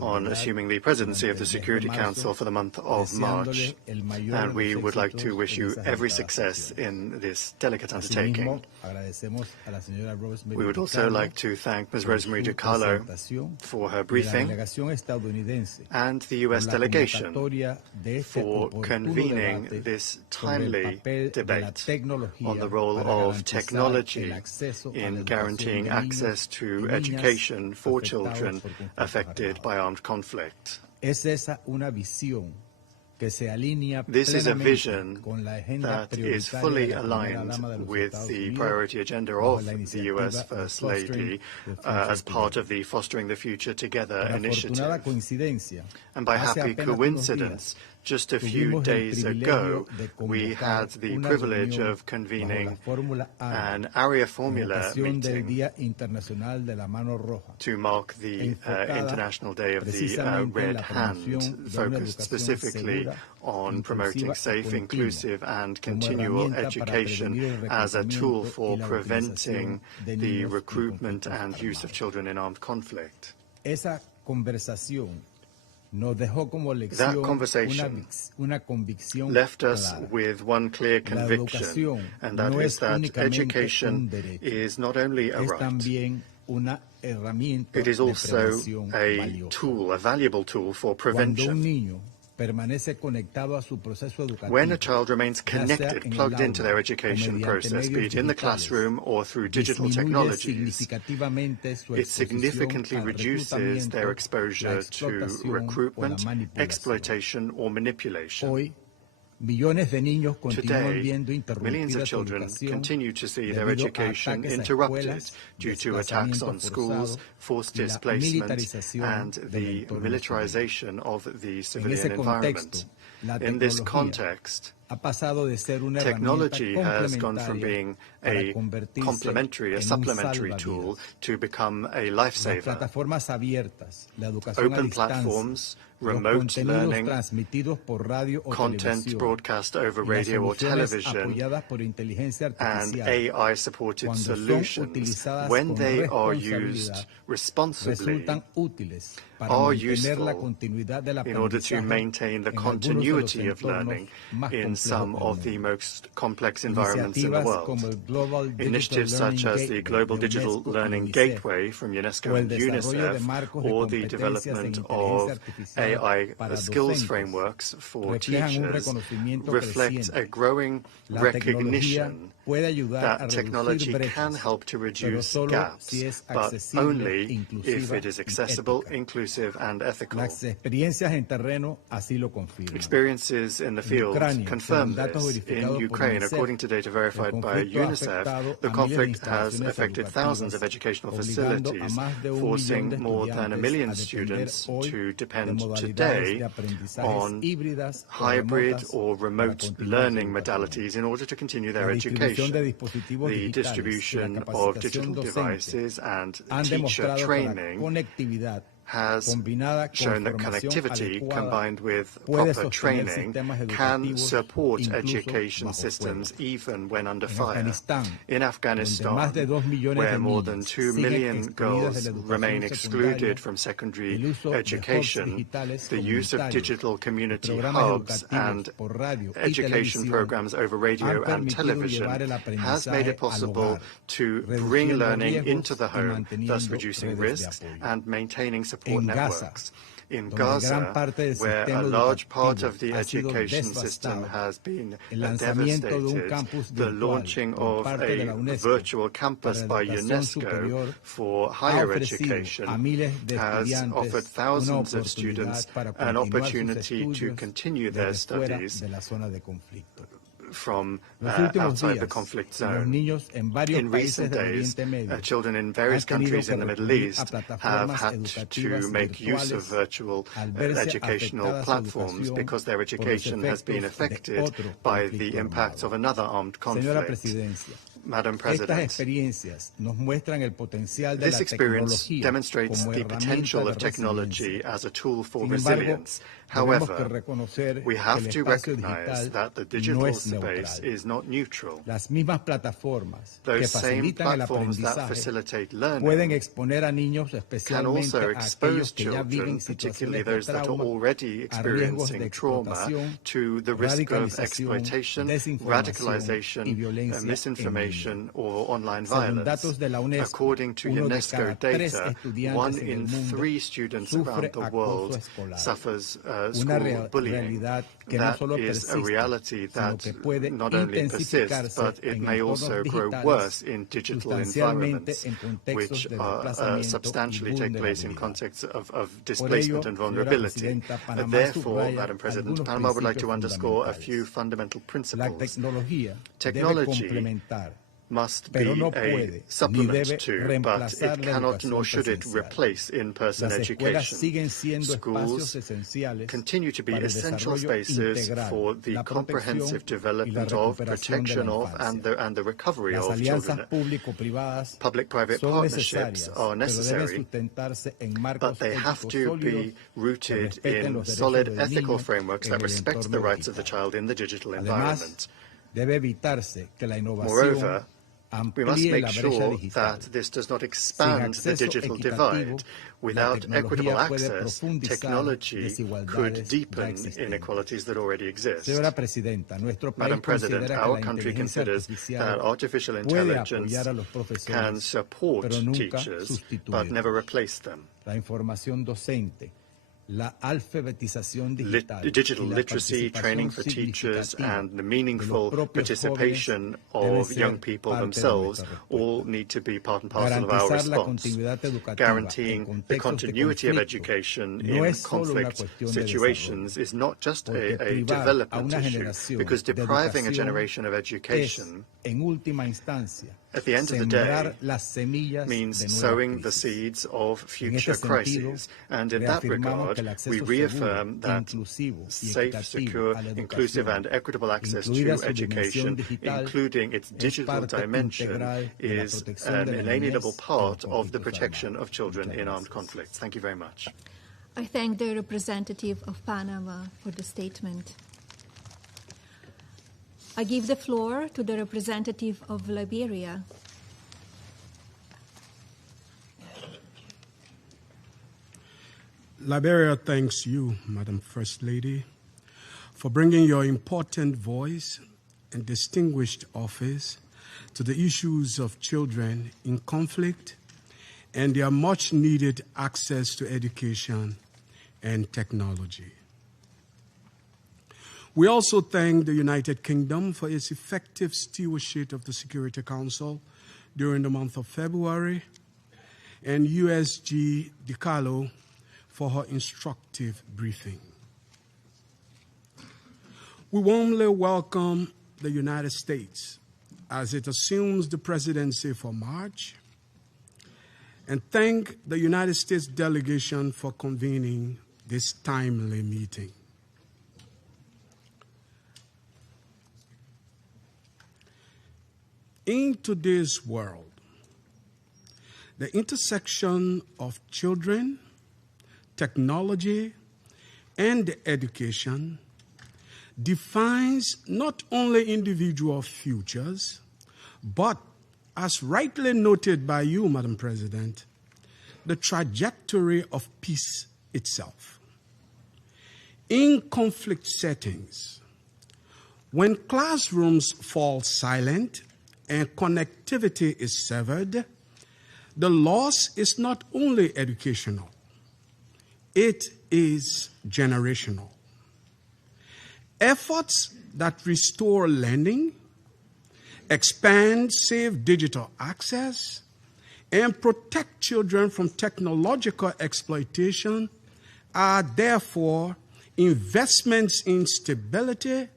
on assuming the presidency of the Security Council for the month of March, and we would like to wish you every success in this delicate undertaking. We would also like to thank Ms. Rosemary DiCarlo for her briefing and the U.S. delegation for convening this timely debate on the role of technology in guaranteeing access to education for children affected by armed conflict. This is a vision that is fully aligned with the priority agenda of the U.S. First Lady as part of the Fostering the Future Together initiative. And by happy coincidence, just a few days ago, we had the privilege of convening an area formula meeting to mark the International Day of the Red Hand, focused specifically on promoting safe, inclusive, and continual education as a tool for preventing the recruitment and use of children in armed conflict. That conversation left us with one clear conviction, and that is that education is not only a right, it is also a tool, a valuable tool for prevention. When a child remains connected, plugged into their education process, be it in the classroom or through digital technologies, it significantly reduces their exposure to recruitment, exploitation, or manipulation. Today, millions of children continue to see their education interrupted due to attacks on schools, forced displacement, and the militarization of the civilian environment. In this context, technology has gone from being a complementary, a supplementary tool to become a lifesaver. Open platforms, remote learning, content broadcast over radio or television, and AI-supported solutions, when they are used responsibly, are useful in order to maintain the continuity of learning in some of the most complex environments in the world. Initiatives such as the Global Digital Learning Gateway from UNESCO and UNICEF, or the development of AI skills frameworks for teachers, reflect a growing recognition that technology can help to reduce gaps, but only if it is accessible, inclusive, and ethical. Experiences in the field confirm this. In Ukraine, according to data verified by UNICEF, the conflict has affected thousands of educational facilities, forcing more than 1 million students to depend today on hybrid or remote learning modalities in order to continue their education. The distribution of digital devices and teacher training has shown that connectivity combined with proper training can support education systems even when under fire. In Afghanistan, where more than 2 million girls remain excluded from secondary education, the use of digital community hubs and education programs over radio and television has made it possible to bring learning into the home, thus reducing risks and maintaining support networks. In Gaza, where a large part of the education system has been devastated, the launching of a virtual campus by UNESCO for higher education has offered thousands of students an opportunity to continue their studies from outside the conflict zone. In recent days, children in various countries in the Middle East have had to make use of virtual educational platforms because their education has been affected by the impacts of another armed conflict. Madam President, this experience demonstrates the potential of technology as a tool for resilience. However, we have to recognize that the digital space is not neutral. Those same platforms that facilitate learning can also expose children, particularly those that are already experiencing trauma, to the risk of exploitation, radicalization, misinformation, or online violence. According to UNESCO data, 1 in 3 students around the world suffers school bullying. That is a reality that not only persists, but it may also grow worse in digital environments, which substantially take place in contexts of displacement and vulnerability. Therefore, Madam President, Panama would like to underscore a few fundamental principles. Technology must be a supplement to, but it cannot nor should it replace in-person education. Schools continue to be essential spaces for the comprehensive development of, protection of, and the recovery of children. Public-private partnerships are necessary, but they have to be rooted in solid ethical frameworks that respect the rights of the child in the digital environment. Moreover, we must make sure that this does not expand the digital divide. Without equitable access, technology could deepen inequalities that already exist. Madam President, our country considers that artificial intelligence can support teachers, but never replace them. Digital literacy, training for teachers, and the meaningful participation of young people themselves all need to be part and parcel of our response. Guaranteeing the continuity of education in conflict situations is not just a development issue, because depriving a generation of education at the end of the day means sowing the seeds of future crises. And in that regard, we reaffirm that safe, secure, inclusive and equitable access to education, including its digital dimension, is an inalienable part of the protection of children in armed conflicts. Thank you very much. I thank the representative of Panama for the statement. I give the floor to the representative of Liberia. Liberia thanks you, Madam First Lady, for bringing your important voice and distinguished office to the issues of children in conflict and their much-needed access to education and technology. We also thank the United Kingdom for its effective stewardship of the Security Council during the month of February, and USG DiCarlo for her instructive briefing. We warmly welcome the United States as it assumes the presidency for March, and thank the United States delegation for convening this timely meeting. In today's world, the intersection of children, technology, and education defines not only individual futures, but, as rightly noted by you, Madam President, the trajectory of peace itself. In conflict settings, when classrooms fall silent and connectivity is severed, the loss is not only educational, it is generational. Efforts that restore learning, expand safe digital access, and protect children from technological exploitation are therefore investments in stability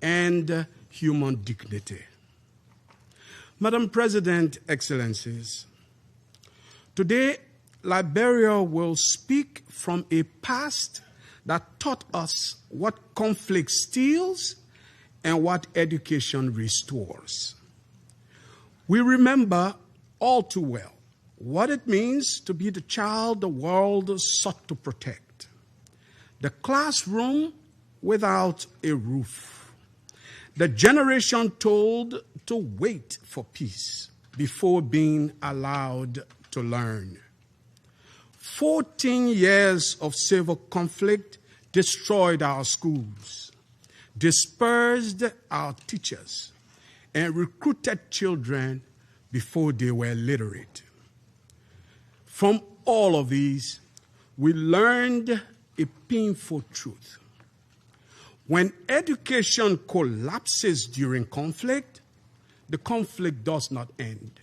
and human dignity. Madam President, Excellencies, today Liberia will speak from a past that taught us what conflict steals and what education restores. We remember all too well what it means to be the child the world sought to protect. The classroom without a roof. The generation told to wait for peace before being allowed to learn. 14 years of civil conflict destroyed our schools, dispersed our teachers, and recruited children before they were literate. From all of these, we learned a painful truth. When education collapses during conflict, the conflict does not end.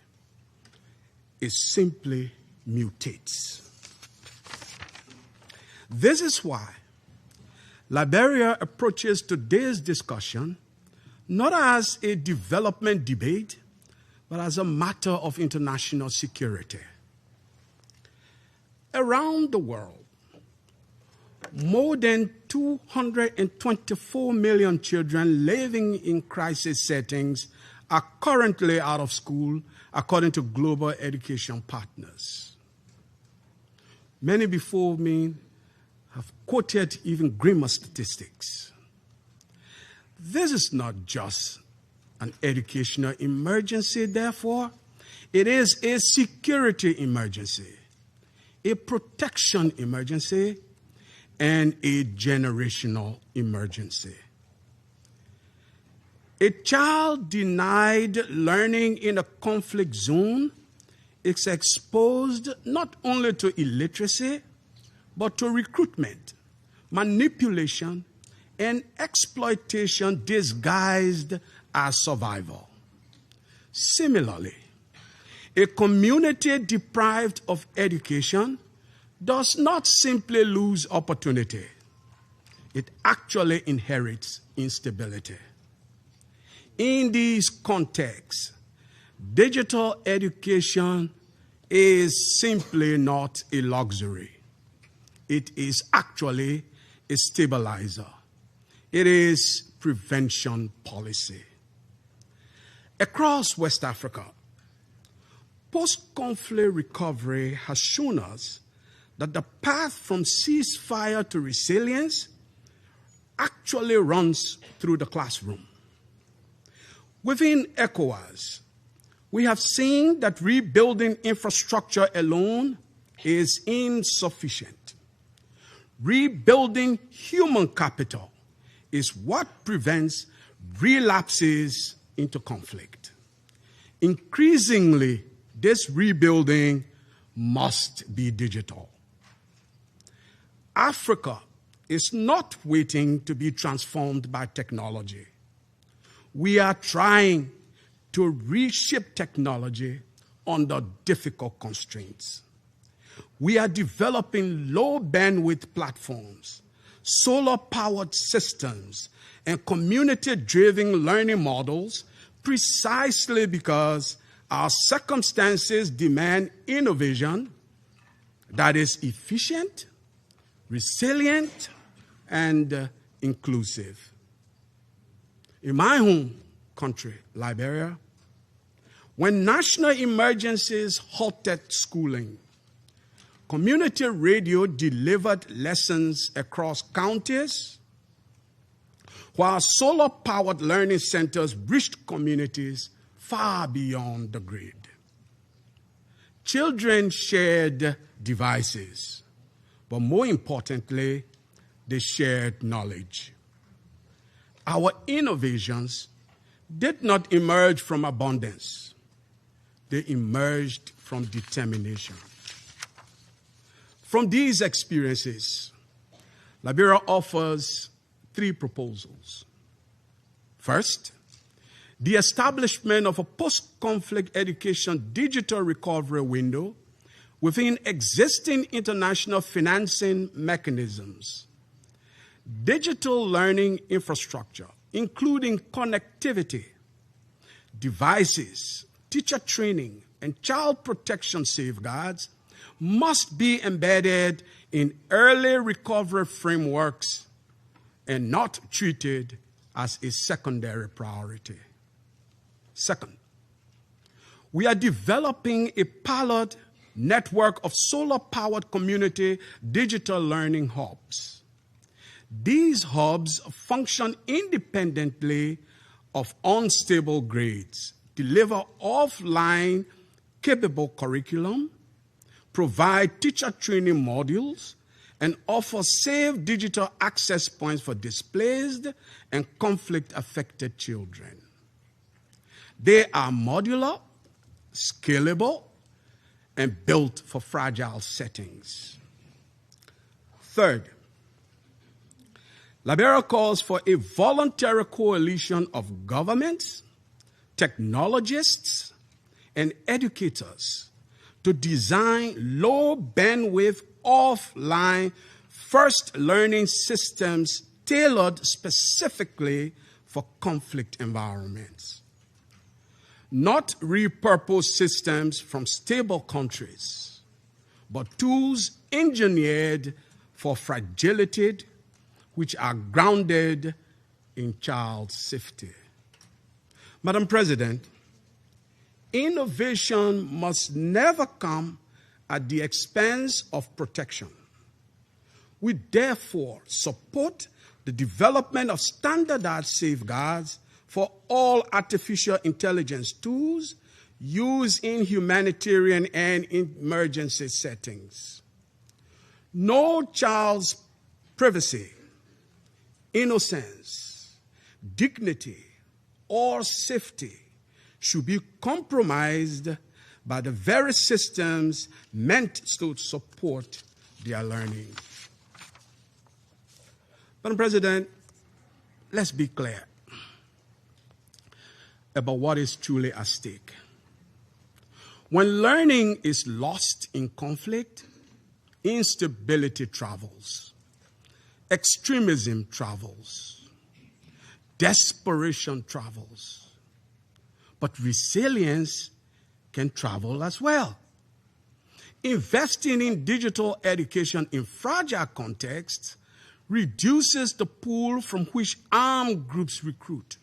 It simply mutates. This is why Liberia approaches today's discussion not as a development debate, but as a matter of international security. Around the world, more than 224 million children living in crisis settings are currently out of school, according to global education partners. Many before me have quoted even grimmer statistics. This is not just an educational emergency, therefore, it is a security emergency, a protection emergency, and a generational emergency. A child denied learning in a conflict zone is exposed not only to illiteracy, but to recruitment, manipulation, and exploitation disguised as survival. Similarly, a community deprived of education does not simply lose opportunity. It actually inherits instability. In these contexts, digital education is simply not a luxury. It is actually a stabilizer. It is prevention policy. Across West Africa, post-conflict recovery has shown us that the path from ceasefire to resilience actually runs through the classroom. Within ECOWAS, we have seen that rebuilding infrastructure alone is insufficient. Rebuilding human capital is what prevents relapses into conflict. Increasingly, this rebuilding must be digital. Africa is not waiting to be transformed by technology. We are trying to reshape technology under difficult constraints. We are developing low bandwidth platforms, solar-powered systems, and community-driven learning models precisely because our circumstances demand innovation that is efficient, resilient, and inclusive. In my home country, Liberia, when national emergencies halted schooling, community radio delivered lessons across counties, while solar-powered learning centers reached communities far beyond the grid. Children shared devices, but more importantly, they shared knowledge. Our innovations did not emerge from abundance. They emerged from determination. From these experiences, Liberia offers 3 proposals. First, the establishment of a post-conflict education digital recovery window within existing international financing mechanisms. Digital learning infrastructure, including connectivity, devices, teacher training, and child protection safeguards, must be embedded in early recovery frameworks and not treated as a secondary priority. Second, we are developing a pilot network of solar-powered community digital learning hubs. These hubs function independently of unstable grades, deliver offline capable curriculum, provide teacher training modules, and offer safe digital access points for displaced and conflict-affected children. They are modular, scalable, and built for fragile settings. Third, Liberia calls for a voluntary coalition of governments, technologists, and educators to design low-bandwidth, offline, first learning systems tailored specifically for conflict environments. Not repurposed systems from stable countries, but tools engineered for fragility, which are grounded in child safety. Madam President, innovation must never come at the expense of protection. We therefore support the development of standardized safeguards for all artificial intelligence tools used in humanitarian and emergency settings. No child's privacy, innocence, dignity, or safety should be compromised by the very systems meant to support their learning. Madam President, let's be clear about what is truly at stake. When learning is lost in conflict, instability travels, extremism travels, desperation travels, but resilience can travel as well. Investing in digital education in fragile contexts reduces the pool from which armed groups recruit.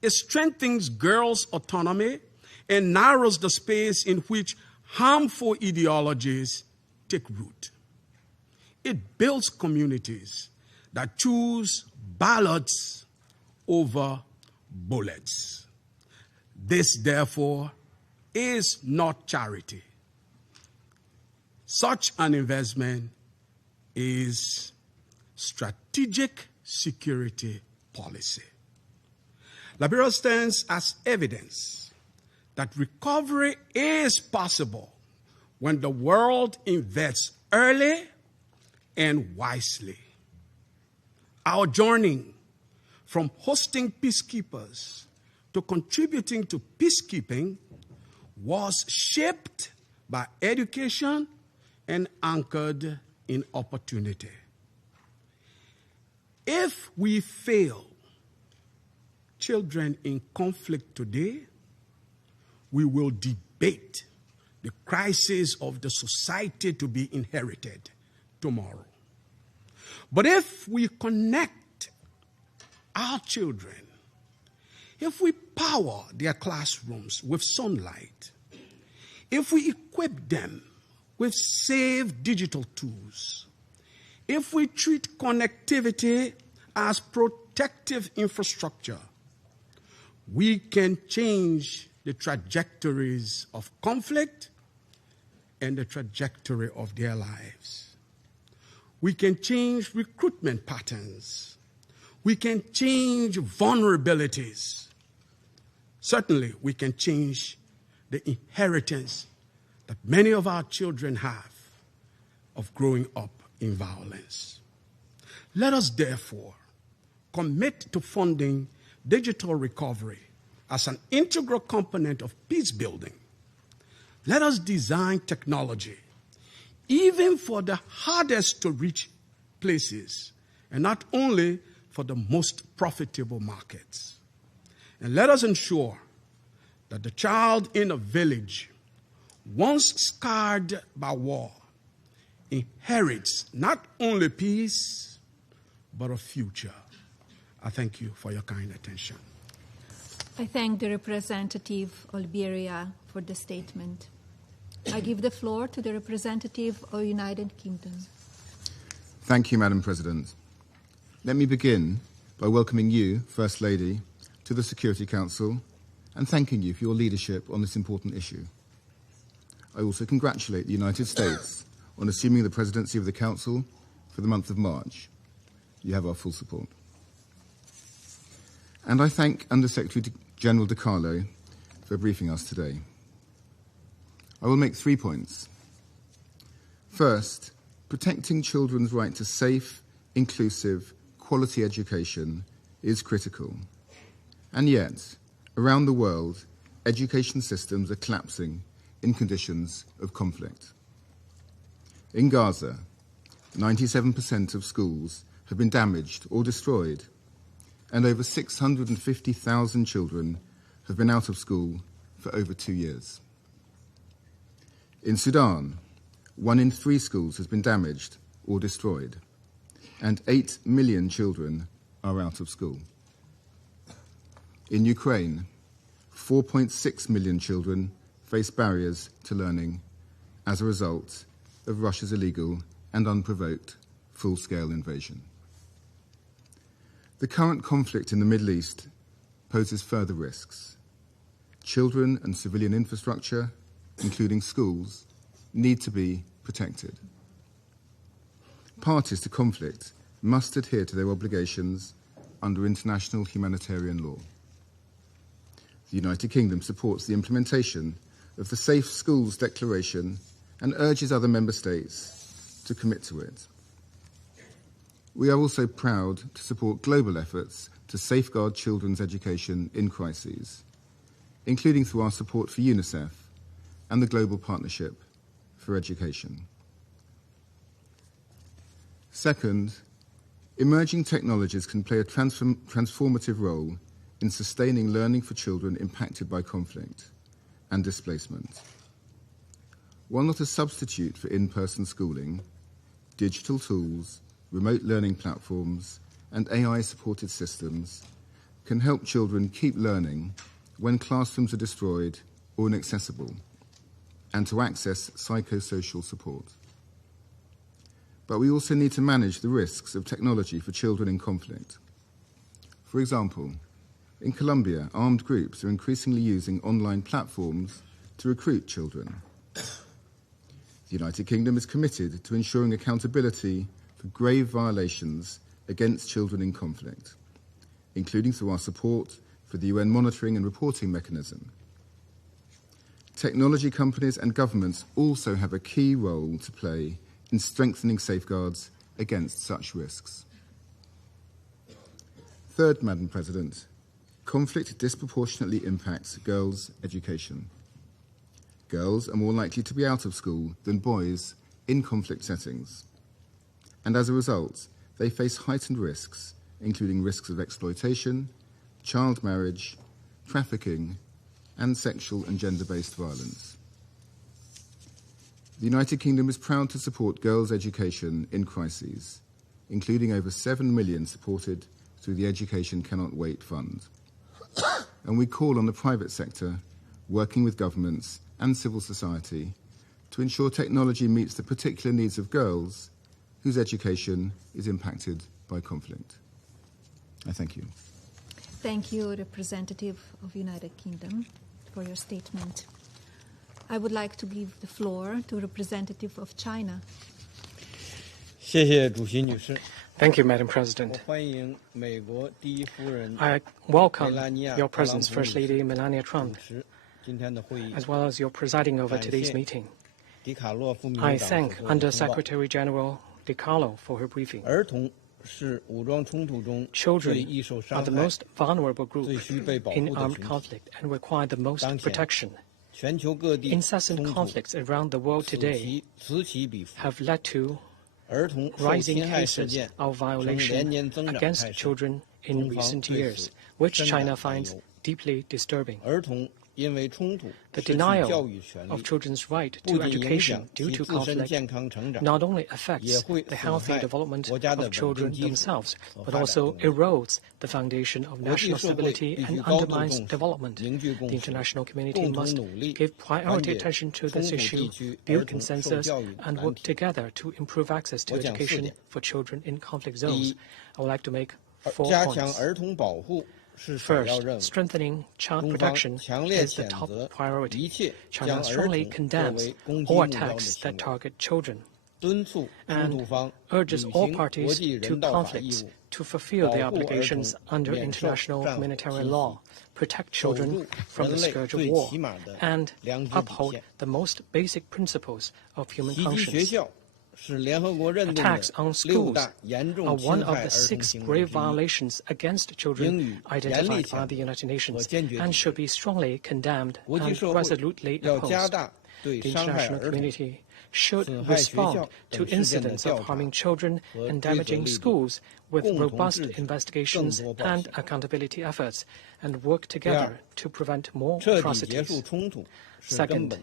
It strengthens girls' autonomy and narrows the space in which harmful ideologies take root. It builds communities that choose ballots over bullets. This, therefore, is not charity. Such an investment is strategic security policy. Liberia stands as evidence that recovery is possible when the world invests early and wisely. Our journey from hosting peacekeepers to contributing to peacekeeping was shaped by education and anchored in opportunity. If we fail children in conflict today, we will debate the crisis of the society to be inherited tomorrow. But if we connect our children, if we power their classrooms with sunlight, if we equip them with safe digital tools, if we treat connectivity as protective infrastructure, we can change the trajectories of conflict and the trajectory of their lives. We can change recruitment patterns. We can change vulnerabilities. Certainly, we can change the inheritance that many of our children have of growing up in violence. Let us therefore commit to funding digital recovery as an integral component of peace building. Let us design technology even for the hardest to reach places and not only for the most profitable markets. And let us ensure that the child in a village, once scarred by war, inherits not only peace, but a future. I thank you for your kind attention. I thank the representative of Liberia for the statement. I give the floor to the representative of United Kingdom. Thank you, Madam President. Let me begin by welcoming you, First Lady, to the Security Council and thanking you for your leadership on this important issue. I also congratulate the United States on assuming the presidency of the Council for the month of March. You have our full support. And I thank Undersecretary General DiCarlo for briefing us today. I will make 3 points. First, protecting children's right to safe, inclusive, quality education is critical. And yet, around the world, education systems are collapsing in conditions of conflict. In Gaza, 97% of schools have been damaged or destroyed, and over 650,000 children have been out of school for over 2 years. In Sudan, 1 in 3 schools has been damaged or destroyed, and 8 million children are out of school. In Ukraine, 4.6 million children face barriers to learning as a result of Russia's illegal and unprovoked full-scale invasion. The current conflict in the Middle East poses further risks. Children and civilian infrastructure, including schools, need to be protected. Parties to conflict must adhere to their obligations under international humanitarian law. The United Kingdom supports the implementation of the Safe Schools Declaration and urges other member states to commit to it. We are also proud to support global efforts to safeguard children's education in crises, including through our support for UNICEF and the Global Partnership for Education. Second, emerging technologies can play a transformative role in sustaining learning for children impacted by conflict and displacement. While not a substitute for in-person schooling, digital tools, remote learning platforms, and AI-supported systems can help children keep learning when classrooms are destroyed or inaccessible, and to access psychosocial support. But we also need to manage the risks of technology for children in conflict. For example, in Colombia, armed groups are increasingly using online platforms to recruit children. The United Kingdom is committed to ensuring accountability for grave violations against children in conflict, including through our support for the UN monitoring and reporting mechanism. Technology companies and governments also have a key role to play in strengthening safeguards against such risks. Third, Madam President, conflict disproportionately impacts girls' education. Girls are more likely to be out of school than boys in conflict settings. And as a result, they face heightened risks, including risks of exploitation, child marriage, trafficking, and sexual and gender-based violence. The United Kingdom is proud to support girls' education in crises, including over 7 million supported through the Education Cannot Wait Fund. And we call on the private sector, working with governments and civil society, to ensure technology meets the particular needs of girls whose education is impacted by conflict. I thank you. Thank you, Representative of United Kingdom, for your statement. I would like to give the floor to Representative of China. Thank you, Madam President. I welcome your presence, First Lady Melania Trump, as well as your presiding over today's meeting. I thank Under Secretary General DiCarlo for her briefing. Children are the most vulnerable group in armed conflict and require the most protection. Incessant conflicts around the world today have led to rising cases of violation against children in recent years, which China finds deeply disturbing. The denial of children's right to education due to conflict not only affects the healthy development of children themselves, but also erodes the foundation of national stability and undermines development. The international community must give priority attention to this issue, build consensus, and work together to improve access to education for children in conflict zones. I would like to make 4 points. First, strengthening child protection is the top priority. China strongly condemns all attacks that target children and urges all parties to conflicts to fulfill their obligations under international humanitarian law, protect children from the scourge of war, and uphold the most basic principles of human conscience. Attacks on schools are one of the 6 grave violations against children identified by the United Nations and should be strongly condemned and resolutely opposed. The international community should respond to incidents of harming children and damaging schools with robust investigations and accountability efforts and work together to prevent more atrocities. Second,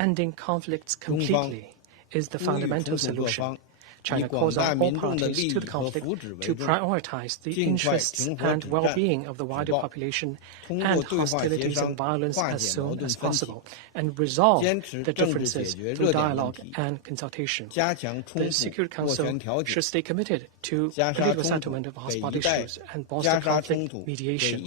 ending conflicts completely is the fundamental solution. China calls on all parties to the conflict to prioritize the interests and well-being of the wider population and hostilities and violence as soon as possible, and resolve the differences through dialogue and consultation. The Security Council should stay committed to political settlement of hostile issues and bolster conflict mediation.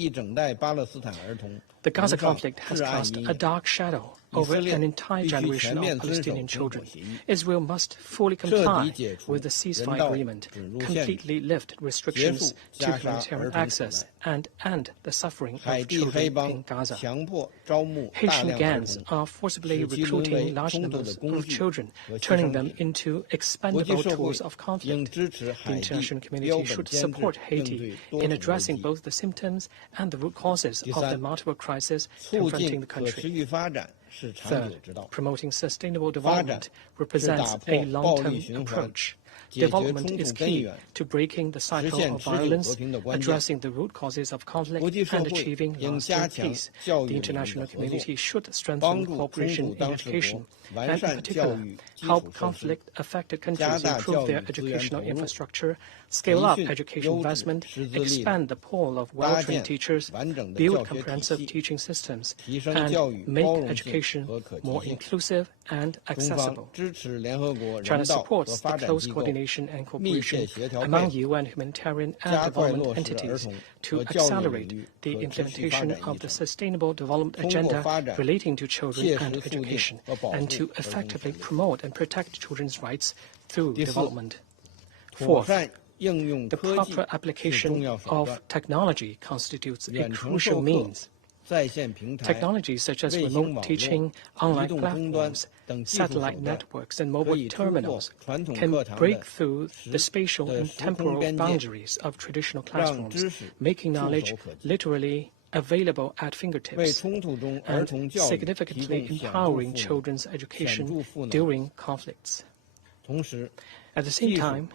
The Gaza conflict has cast a dark shadow over an entire generation of Palestinian children. Israel must fully comply with the ceasefire agreement, completely lift restrictions to humanitarian access, and end the suffering of children in Gaza. Haitian gangs are forcibly recruiting large numbers of children, turning them into expendable tools of conflict. The international community should support Haiti in addressing both the symptoms and the root causes of the multiple crises confronting the country. Third, promoting sustainable development represents a long-term approach. Development is key to breaking the cycle of violence, addressing the root causes of conflict, and achieving lasting peace. The international community should strengthen cooperation in education, and in particular, help conflict-affected countries improve their educational infrastructure, scale up education investment, expand the pool of well-trained teachers, build comprehensive teaching systems, and make education more inclusive and accessible. China supports the close coordination and cooperation among UN humanitarian and development entities to accelerate the implementation of the Sustainable Development Agenda relating to children and education, and to effectively promote and protect children's rights through development. Fourth, The proper application of technology constitutes a crucial means. Technologies such as remote teaching, online platforms, satellite networks, and mobile terminals can break through the spatial and temporal boundaries of traditional classrooms, making knowledge literally available at fingertips and significantly empowering children's education during conflicts. At the same time,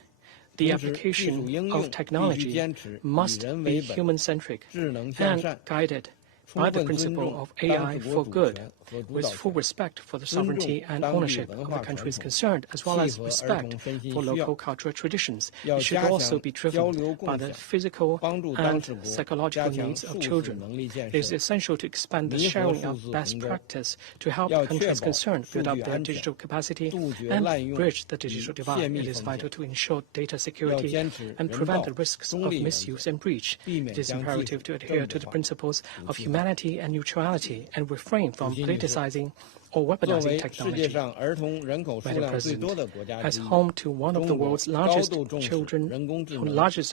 the application of technology must be human-centric and guided by the principle of AI for good, with full respect for the sovereignty and ownership of the countries concerned, as well as respect for local cultural traditions. It should also be driven by the physical and psychological needs of children. It is essential to expand the sharing of best practice to help countries concerned build up their digital capacity and bridge the digital divide. It is vital to ensure data security and prevent the risks of misuse and breach. It is imperative to adhere to the principles of humanity and neutrality and refrain from politicizing or weaponizing technology. Madam President, as home to one of the world's largest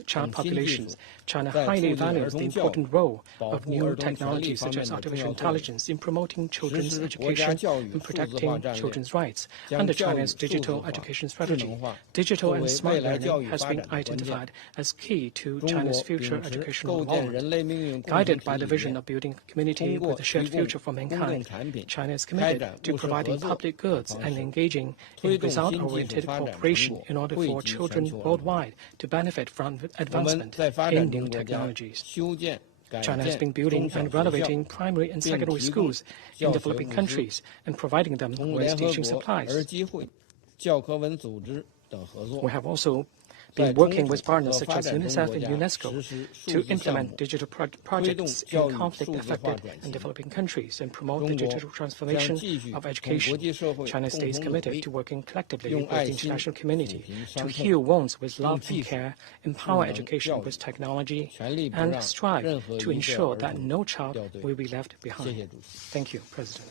child populations, China highly values the important role of new technologies such as artificial intelligence in promoting children's education and protecting children's rights. Under China's digital education strategy, digital and smart learning has been identified as key to China's future educational development. Guided by the vision of building a community with a shared future for mankind, China is committed to providing public goods and engaging in result-oriented cooperation in order for children worldwide to benefit from advancement in new technologies. China has been building and renovating primary and secondary schools in developing countries and providing them with teaching supplies. We have also been working with partners such as UNICEF and UNESCO to implement digital projects in conflict-affected and developing countries and promote the digital transformation of education. China stays committed to working collectively with the international community to heal wounds with love and care, empower education with technology, and strive to ensure that no child will be left behind. Thank you, President.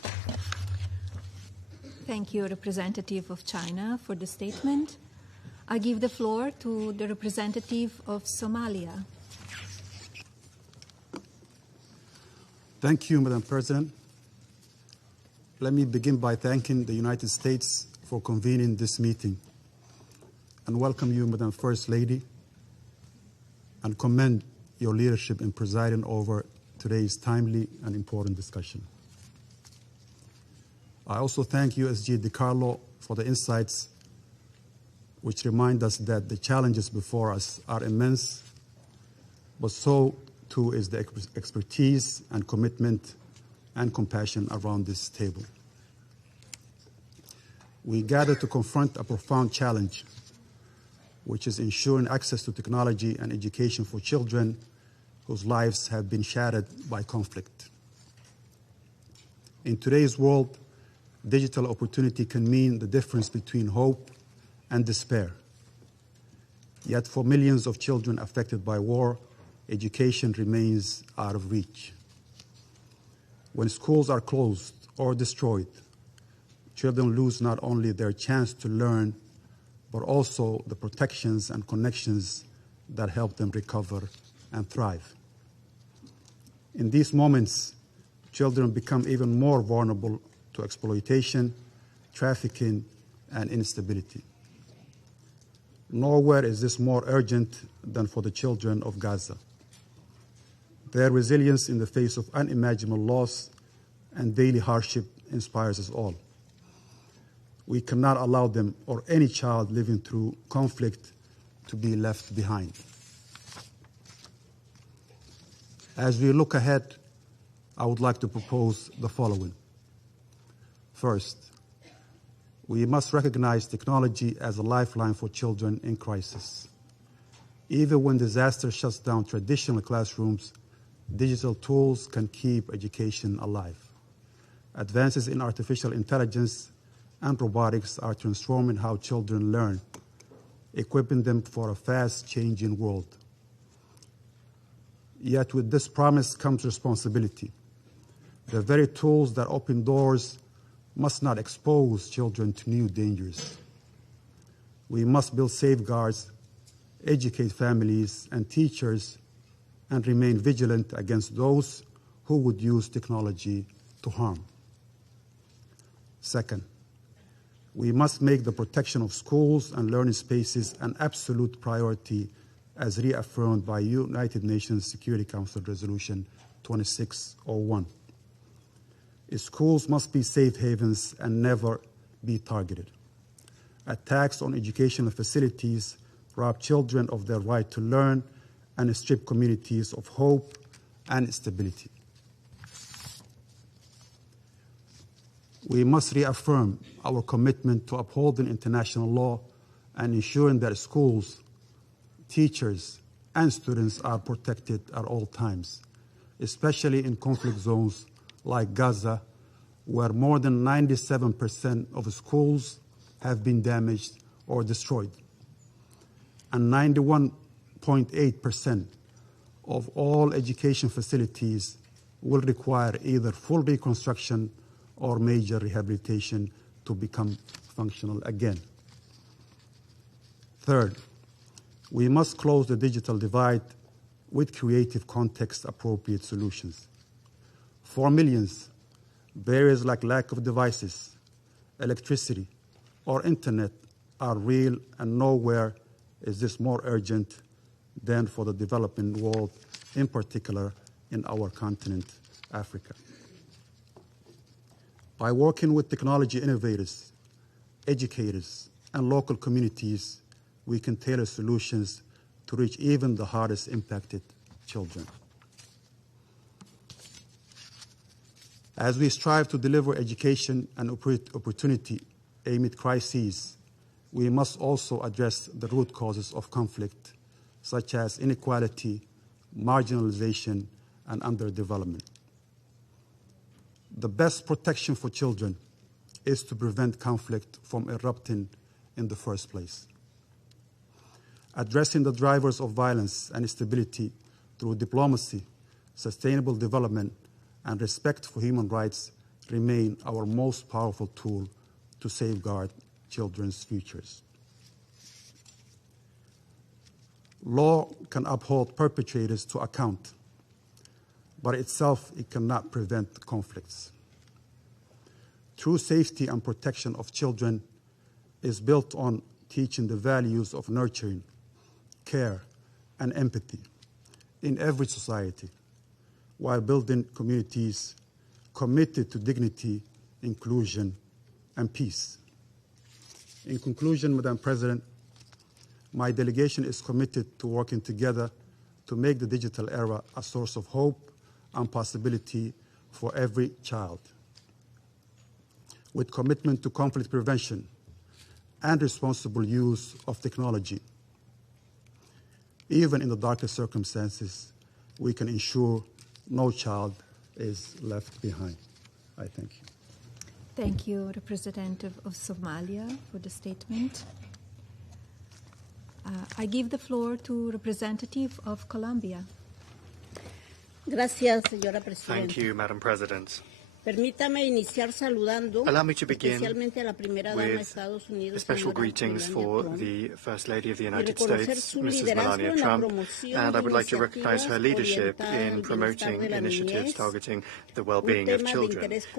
Thank you, Representative of China, for the statement. I give the floor to the representative of Somalia. Thank you, Madam President. Let me begin by thanking the United States for convening this meeting and welcome you, Madam First Lady, and commend your leadership in presiding over today's timely and important discussion. I also thank USG DiCarlo for the insights which remind us that the challenges before us are immense, but so too is the expertise and commitment and compassion around this table. We gather to confront a profound challenge, which is ensuring access to technology and education for children whose lives have been shattered by conflict. In today's world, digital opportunity can mean the difference between hope and despair. Yet for millions of children affected by war, education remains out of reach. When schools are closed or destroyed, children lose not only their chance to learn, but also the protections and connections that help them recover and thrive. In these moments, children become even more vulnerable to exploitation, trafficking, and instability. Nowhere is this more urgent than for the children of Gaza. Their resilience in the face of unimaginable loss and daily hardship inspires us all. We cannot allow them or any child living through conflict to be left behind. As we look ahead, I would like to propose the following. First, we must recognize technology as a lifeline for children in crisis. Even when disaster shuts down traditional classrooms, digital tools can keep education alive. Advances in artificial intelligence and robotics are transforming how children learn, equipping them for a fast-changing world. Yet with this promise comes responsibility. The very tools that open doors must not expose children to new dangers. We must build safeguards, educate families and teachers, and remain vigilant against those who would use technology to harm. Second, we must make the protection of schools and learning spaces an absolute priority as reaffirmed by United Nations Security Council Resolution 2601. Schools must be safe havens and never be targeted. Attacks on educational facilities rob children of their right to learn and strip communities of hope and stability. We must reaffirm our commitment to upholding international law and ensuring that schools, teachers, and students are protected at all times, especially in conflict zones like Gaza, where more than 97% of schools have been damaged or destroyed, and 91.8% of all education facilities will require either full reconstruction or major rehabilitation to become functional again. Third, we must close the digital divide with creative, context-appropriate solutions. For millions, barriers like lack of devices, electricity, or internet are real, and nowhere is this more urgent than for the developing world, in particular in our continent, Africa. By working with technology innovators, educators, and local communities, we can tailor solutions to reach even the hardest impacted children. As we strive to deliver education and opportunity amid crises, we must also address the root causes of conflict, such as inequality, marginalization, and underdevelopment. The best protection for children is to prevent conflict from erupting in the first place. Addressing the drivers of violence and instability through diplomacy, sustainable development, and respect for human rights remain our most powerful tool to safeguard children's futures. Law can uphold perpetrators to account, but itself it cannot prevent conflicts. True safety and protection of children is built on teaching the values of nurturing, care, and empathy in every society, while building communities committed to dignity, inclusion, and peace. In conclusion, Madam President, my delegation is committed to working together to make the digital era a source of hope and possibility for every child. With commitment to conflict prevention and responsible use of technology, even in the darkest circumstances, we can ensure no child is left behind. I thank you. Thank you, Representative of Somalia, for the statement. I give the floor to Representative of Colombia. Gracias, señora Presidenta. Thank you, Madam President. Permítame iniciar saludando Allow me to begin especialmente a la primera dama de Estados Unidos, with special señora greetings Melania for Trump, the First Lady of the y United reconocer States, su Mrs. liderazgo Melania en la Trump, promoción and I de would like to recognize her leadership orientadas in al promoting bienestar de la initiatives niñez, targeting the un well-being of tema de children, interés which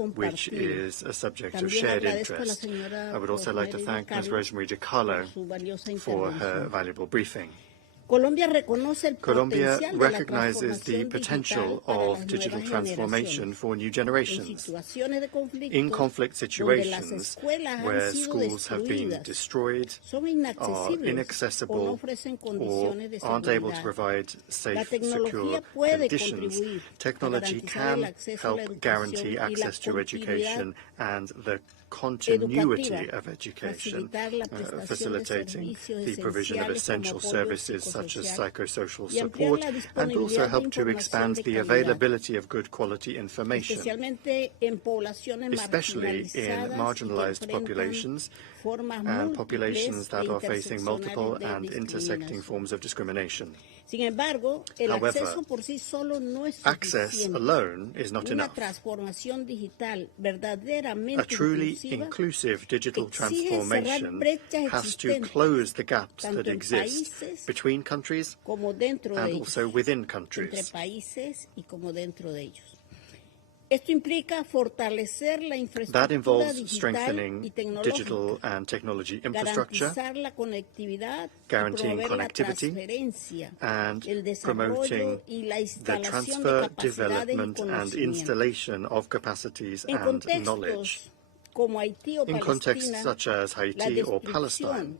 compartido. is a subject of También shared agradezco a la interest. señora I would also like to Rosemary thank Ms. DiCarlo Rosemary DiCarlo por su valiosa for her intervención. valuable briefing. Colombia reconoce el Colombia potencial de la recognizes the transformación potential digital para of las digital nuevas transformation generaciones. for new En generations. situaciones de conflicto, In conflict donde las situations escuelas where han sido schools have been destruidas, destroyed, son are inaccesibles o no inaccessible, ofrecen or condiciones de aren't able to seguridad. provide La safe, tecnología secure puede conditions. contribuir a Technology garantizar el can acceso a la help educación guarantee y la access to continuidad education and the continuity educativa, of education, facilitar la prestación de facilitating servicios the provision of esenciales como essential apoyo services such as psicosocial psychosocial y ampliar support, la and also disponibilidad de help to expand información de the calidad, availability of good quality information, especialmente en poblaciones especially in marginalizadas marginalized que enfrentan populations formas and múltiples populations e that are facing multiple interseccionales de and intersecting discriminación. forms of discrimination. Sin embargo, el However, acceso por sí solo no es access suficiente. alone is not Una enough. transformación digital verdaderamente A truly inclusiva inclusive digital exige cerrar transformation brechas has to existentes, close the gaps tanto that en exist países between countries como dentro de and ellos, also within entre countries. países y como dentro de ellos. Esto implica fortalecer la That infraestructura involves digital strengthening y tecnológica, digital and technology infrastructure, garantizar la conectividad y guaranteeing promover la connectivity, transferencia, and el desarrollo promoting y la the instalación de transfer, capacidades y development, and conocimientos. installation of capacities En and knowledge. contextos como Haití o In contexts Palestina, such as la Haiti or destrucción Palestine,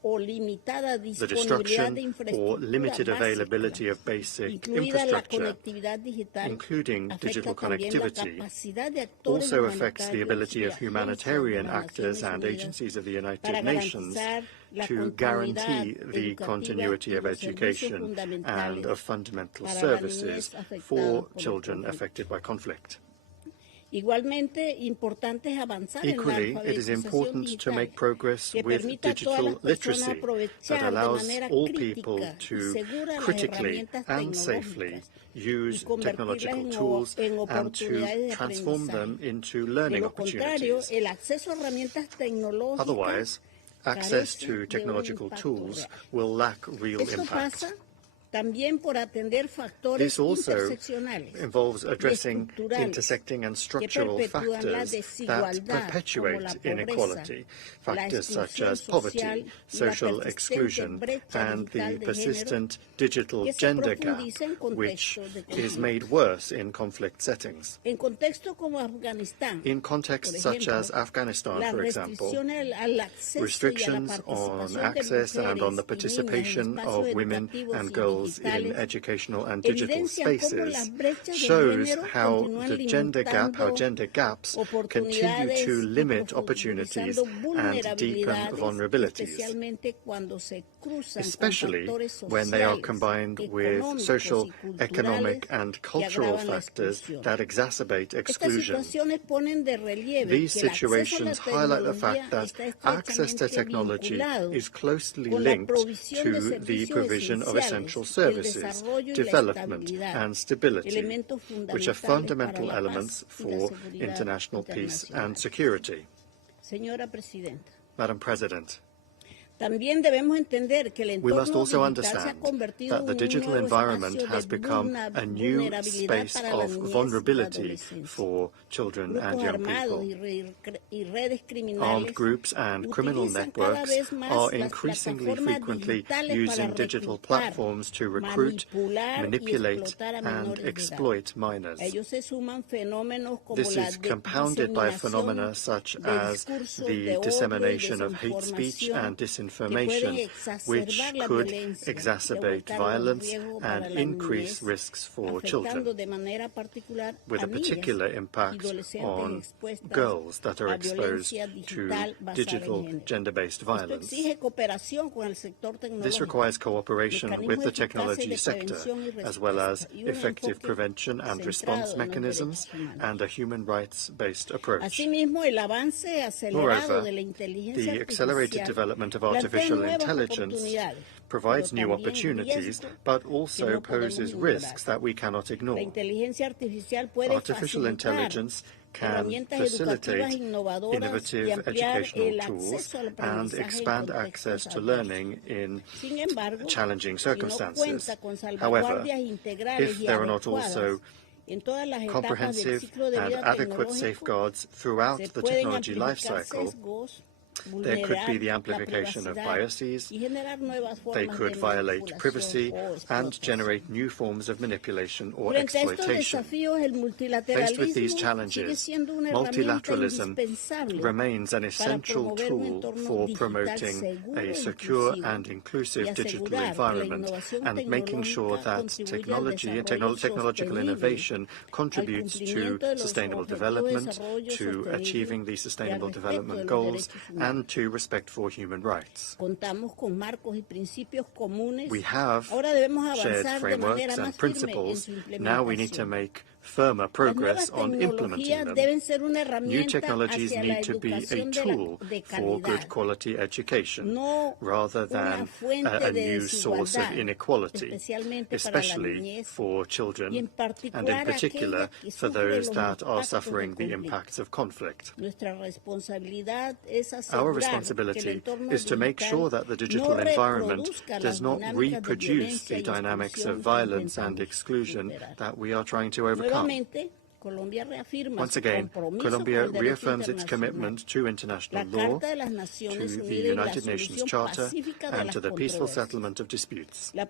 o limitada the disponibilidad de destruction or limited infraestructura availability básica, of basic incluida la infrastructure, conectividad digital, including afecta digital también la connectivity, capacidad de actores also affects the humanitarios ability y of humanitarian agencias de las actors Naciones and Unidas agencies of the United para Nations garantizar la to continuidad guarantee the educativa continuity y of los servicios education and fundamentales of fundamental para la services niñez afectada for por el children conflicto. affected by conflict. Igualmente, importante es avanzar Equally, en la it is alfabetización important to digital make progress que with permita a todas las digital personas literacy that aprovechar de allows manera all people crítica y to segura las critically herramientas and safely tecnológicas y use convertirlas technological tools en and to oportunidades de transform them aprendizaje. into De learning lo contrario, opportunities. el acceso a herramientas tecnológicas Otherwise, access carece to de un technological impacto tools real. will lack real Esto impact. pasa también por atender factores This also interseccionales involves y addressing estructurales intersecting and que structural perpetúan la factors that desigualdad, como perpetuate la pobreza, inequality, la factors such exclusión as poverty, social y la social persistente exclusion, brecha and digital the de género persistent digital que se gender gap, profundiza en which contextos de is conflicto. made worse in conflict settings. En contextos como Afganistán, In por contexts such ejemplo, as Afghanistan, las for example, restricciones al acceso y a la restrictions on participación de access and on the mujeres y niñas en participation espacios of women educativos and y girls in digitales educational and digital evidencian cómo spaces las brechas de shows género how continúan the gender gap, how limitando gender gaps continue oportunidades to y limit opportunities profundizando and deepen vulnerabilidades, vulnerabilities, especialmente cuando se cruzan con especially factores when they are sociales, combined with económicos social, y culturales economic, and que cultural agravan la factors exclusión. that exacerbate Estas exclusion. situaciones ponen de relieve These que el acceso a la situations highlight the tecnología fact that está access to estrechamente technology vinculado is closely con la linked provisión de to the servicios provision of essential esenciales, el services, desarrollo y la development, estabilidad, and stability, elementos which are fundamentales para fundamental la elements paz y la for seguridad international peace internacional. and security. Señora Presidenta, Madam President, también debemos entender que el we must entorno also digital se ha understand convertido that en the un digital nuevo environment espacio has de become a new vulnerabilidad space para la of niñez y la vulnerability adolescencia. for children and Grupos young armados people. y redes Armed criminales groups and criminal utilizan cada networks vez más are las increasingly plataformas frequently digitales using para digital reclutar, platforms to recruit, manipular y manipulate, explotar a and menores de edad. exploit minors. A ellos se suman fenómenos como This la is compounded by phenomena diseminación such de as discursos the de odio y dissemination of hate speech desinformación and que disinformation, pueden which exacerbar la could violencia y exacerbate aumentar los violence riesgos para and la increase niñez, risks for afectando children, de manera particular with a a niñas particular y impact adolescentes on expuestas girls that are a exposed violencia to digital basada en digital género. gender-based Esto violence. exige cooperación con el sector This tecnológico, requires cooperation with mecanismos the eficaces technology de sector, prevención y as well as respuesta, y un effective enfoque prevention and centrado response en los mechanisms derechos humanos. and a human rights-based approach. Asimismo, el avance acelerado Moreover, de la inteligencia the accelerated artificial development of plantea artificial nuevas intelligence oportunidades, provides pero new también opportunities, riesgos but que also no podemos poses ignorar. risks that we cannot La ignore. inteligencia artificial puede Artificial facilitar intelligence can herramientas educativas facilitate innovadoras y innovative ampliar educational el tools acceso al and aprendizaje en expand contextos access to adversos. learning in Sin embargo, challenging si no circumstances. cuenta con However, salvaguardias integrales if y there are not adecuadas also en todas las etapas del comprehensive ciclo de and vida adequate tecnológico, safeguards throughout se the pueden technology life amplificar cycle, sesgos, there could be the vulnerar la amplification of privacidad biases, y generar nuevas they formas could de violate manipulación privacy o and explotación. generate new forms of manipulation or Frente a estos exploitation. desafíos, el Faced with multilateralismo these sigue challenges, siendo una herramienta multilateralism indispensable remains an para essential promover un tool entorno for digital promoting seguro a e secure inclusivo and inclusive y digital asegurar que la environment innovación and making sure tecnológica that contribuya al technology and desarrollo technological sostenible, innovation al contributes to cumplimiento de los sustainable objetivos de development, desarrollo to sostenible achieving the y al sustainable respeto de development los goals, derechos humanos. and to respect for human rights. Contamos con marcos y principios comunes. We have Ahora debemos shared avanzar de frameworks manera and más firme en principles. su Now we need to implementación. make firmer progress on implementing them. New technologies need to be a tool for good quality education rather than a new source of inequality, especially for children and in particular for those that are suffering the impacts of conflict. Our responsibility is to make sure that the digital environment does not reproduce the dynamics of violence and exclusion that we are trying to overcome. Once again, Colombia reaffirms its commitment to international law, to the United Nations Charter, and to the peaceful settlement of disputes. The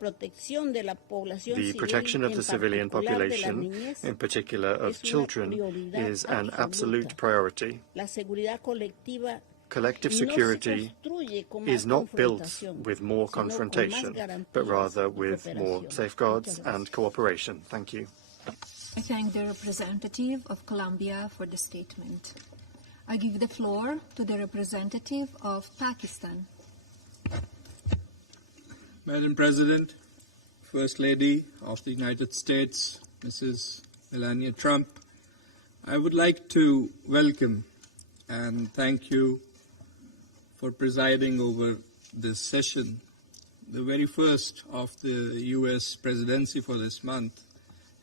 protection of the civilian population, in particular of children, is an absolute priority. Collective security is not built with more confrontation, but rather with more safeguards and cooperation. Thank you. I thank the representative of Colombia for the statement. I give the floor to the representative of Pakistan. Madam President, First Lady of the United States, Mrs. Melania Trump, I would like to welcome and thank you for presiding over this session, the very first of the U.S. presidency for this month,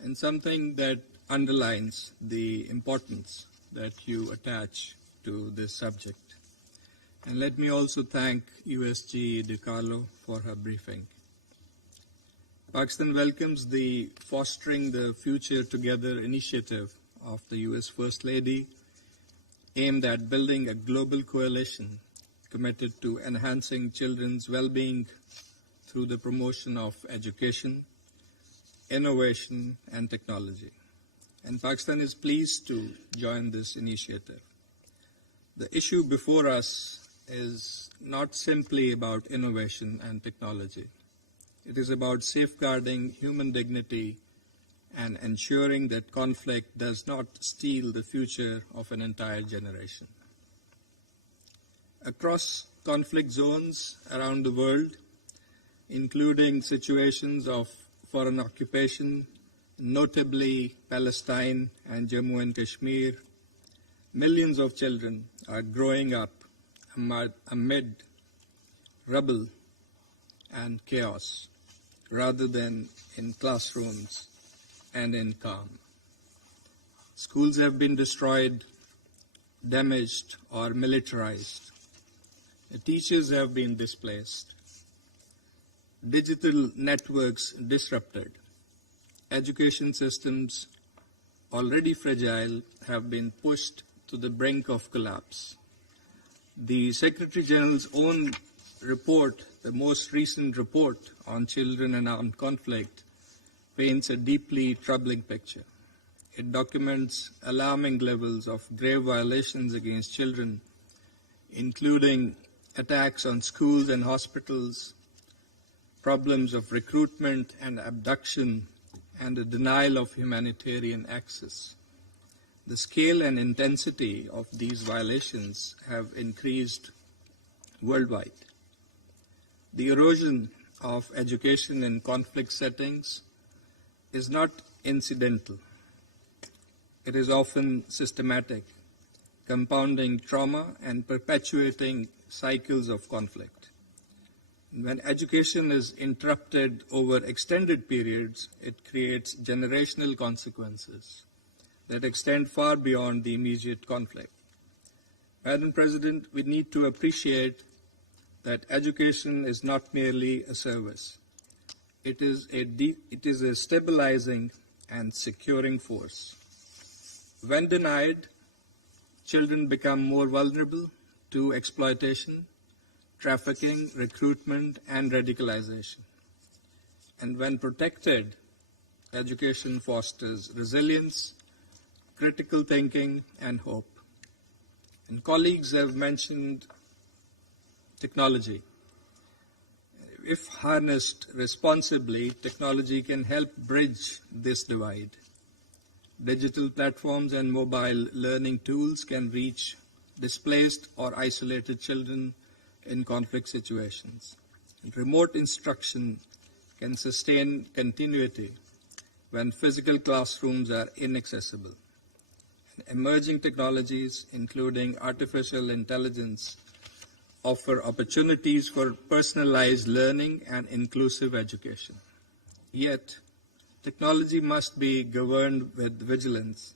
and something that underlines the importance that you attach to this subject. And let me also thank USG DiCarlo for her briefing. Pakistan welcomes the Fostering the Future Together initiative of the U.S. First Lady, aimed at building a global coalition committed to enhancing children's well-being through the promotion of education, innovation, and technology. And Pakistan is pleased to join this initiative. The issue before us is not simply about innovation and technology. It is about safeguarding human dignity and ensuring that conflict does not steal the future of an entire generation. Across conflict zones around the world, including situations of foreign occupation, notably Palestine and Jammu and Kashmir, millions of children are growing up amid rubble and chaos rather than in classrooms and in calm. Schools have been destroyed, damaged, or militarized. The teachers have been displaced. Digital networks disrupted. Education systems, already fragile, have been pushed to the brink of collapse. The Secretary General's own report, the most recent report on children and armed conflict, paints a deeply troubling picture. It documents alarming levels of grave violations against children, including attacks on schools and hospitals, problems of recruitment and abduction, and the denial of humanitarian access. The scale and intensity of these violations have increased worldwide. The erosion of education in conflict settings is not incidental. It is often systematic, compounding trauma and perpetuating cycles of conflict. When education is interrupted over extended periods, it creates generational consequences that extend far beyond the immediate conflict. Madam President, we need to appreciate that education is not merely a service. It is a stabilizing and securing force. When denied, children become more vulnerable to exploitation, trafficking, recruitment, and radicalization. And when protected, education fosters resilience, critical thinking, and hope. And colleagues have mentioned technology. If harnessed responsibly, technology can help bridge this divide. Digital platforms and mobile learning tools can reach displaced or isolated children in conflict situations. And remote instruction can sustain continuity when physical classrooms are inaccessible. Emerging technologies, including artificial intelligence, offer opportunities for personalized learning and inclusive education. Yet, technology must be governed with vigilance,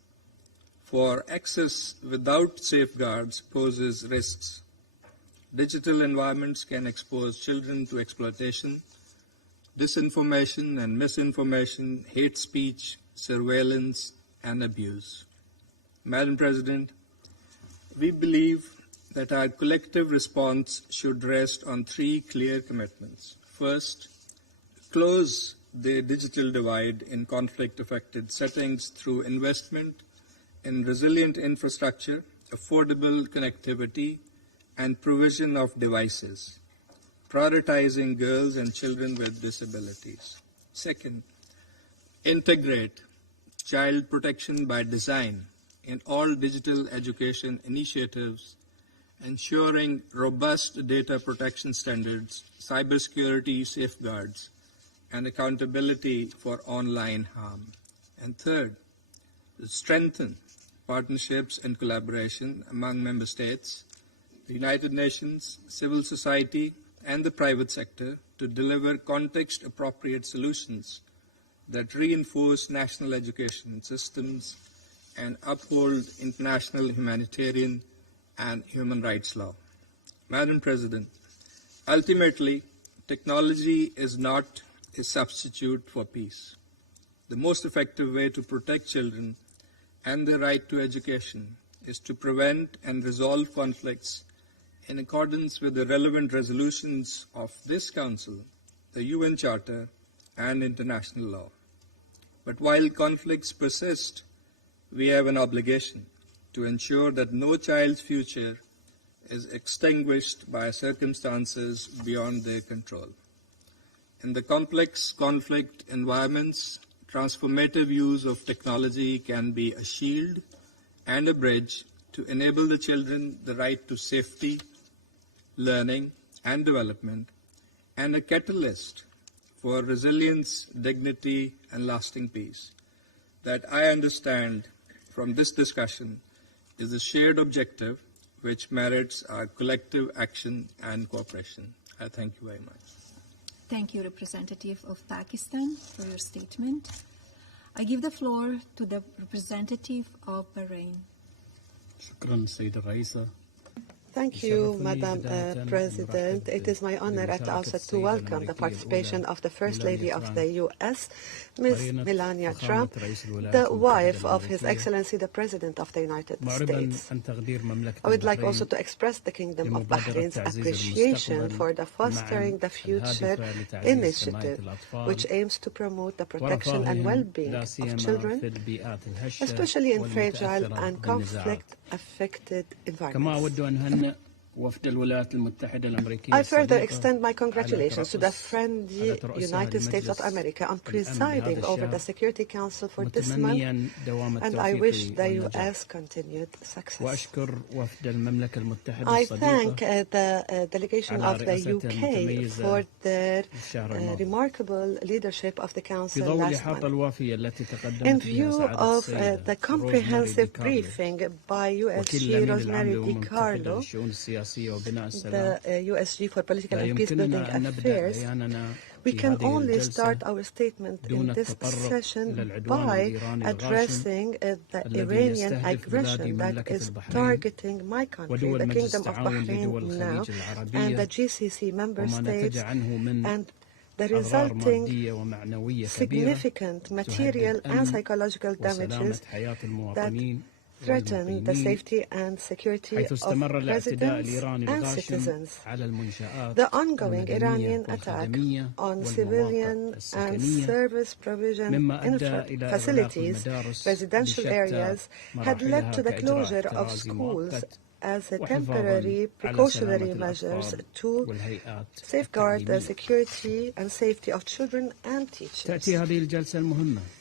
for access without safeguards poses risks. Digital environments can expose children to exploitation, disinformation and misinformation, hate speech, surveillance, and abuse. Madam President, we believe that our collective response should rest on three clear commitments. First, close the digital divide in conflict-affected settings through investment in resilient infrastructure, affordable connectivity, and provision of devices, prioritizing girls and children with disabilities. Second, integrate child protection by design in all digital education initiatives, ensuring robust data protection standards, cybersecurity safeguards, and accountability for online harm. And third, strengthen partnerships and collaboration among member states, the United Nations, civil society, and the private sector to deliver context-appropriate solutions that reinforce national education systems and uphold international humanitarian and human rights law. Madam President, ultimately, technology is not a substitute for peace. The most effective way to protect children and their right to education is to prevent and resolve conflicts in accordance with the relevant resolutions of this Council, the UN Charter, and international law. But while conflicts persist, we have an obligation to ensure that no child's future is extinguished by circumstances beyond their control. In the complex conflict environments, transformative use of technology can be a shield and a bridge to enable the children the right to safety, learning, and development, and a catalyst for resilience, dignity, and lasting peace. That I understand from this discussion is a shared objective which merits our collective action and cooperation. I thank you very much. Thank you, Representative of Pakistan, for your statement. I give the floor to the representative of Bahrain. شكرا سيدة الرئيسة. Thank you, Madam President. It is my honor at the outset to welcome the participation of the First Lady of the U.S., Ms. Melania Trump, the wife of His Excellency the President of the United States. I would like also to express the Kingdom of Bahrain's appreciation for the Fostering the Future initiative, which aims to promote the protection and well-being of children, especially in fragile and conflict-affected environments. I further extend my congratulations to the friendly United States of America on presiding over the Security Council for this month, and I wish the U.S. continued success. I thank the delegation of the U.K. for their remarkable leadership of the Council last month. In view of the comprehensive briefing by USG Rosemary DiCarlo, the USG for Political and Peacebuilding Affairs, we can only start our statement in this session by addressing the Iranian aggression that is targeting my country, the Kingdom of Bahrain now, and the GCC member states, and the resulting significant material and psychological damages that threaten the safety and security of residents and citizens. The ongoing Iranian attack on civilian and service provision facilities, residential areas, had led to the closure of schools as a temporary precautionary measures to safeguard the security and safety of children and teachers.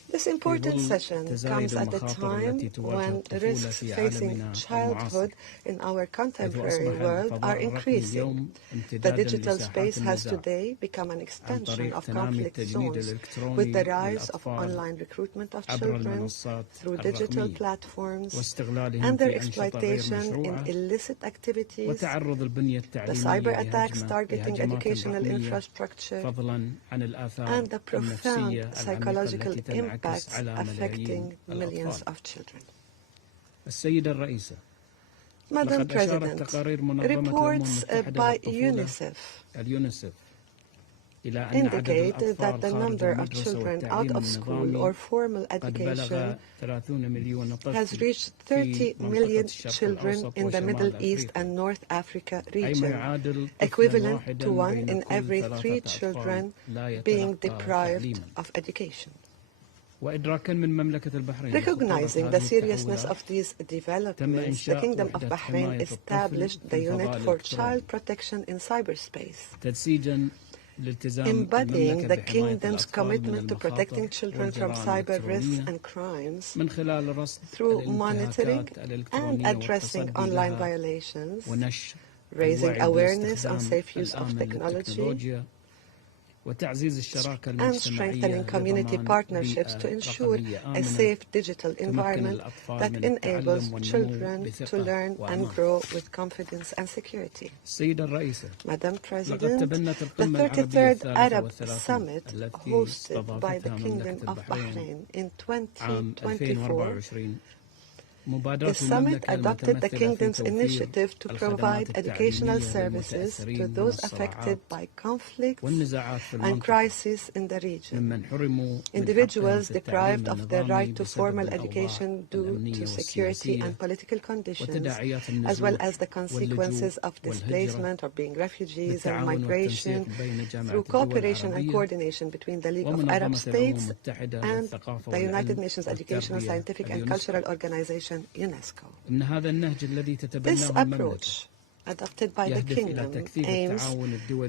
This important session comes at a time when risks facing childhood in our contemporary world are increasing. The digital space has today become an extension of conflict zones, with the rise of online recruitment of children through digital platforms and their exploitation in illicit activities, the cyber attacks targeting educational infrastructure, and the profound psychological impacts affecting millions of children. Madam President, reports by UNICEF indicate that the number of children out of school or formal education has reached 30 million children in the Middle East and North Africa region, equivalent to 1 in every 3 children being deprived of education. Recognizing the seriousness of these developments, the Kingdom of Bahrain established the Unit for Child Protection in Cyberspace, embodying the Kingdom's commitment to protecting children from cyber risks and crimes through monitoring and addressing online violations, raising awareness on safe use of technology, and strengthening community partnerships to ensure a safe digital environment that enables children to learn and grow with confidence and security. Madam President, the 33rd Arab Summit hosted by the Kingdom of Bahrain in 2024, the summit adopted the Kingdom's initiative to provide educational services to those affected by conflicts and crises in the region. Individuals deprived of their right to formal education due to security and political conditions, as well as the consequences of displacement or being refugees and migration, through cooperation and coordination between the League of Arab States and the United Nations Educational, Scientific and Cultural Organization, UNESCO. This approach, adopted by the Kingdom, aims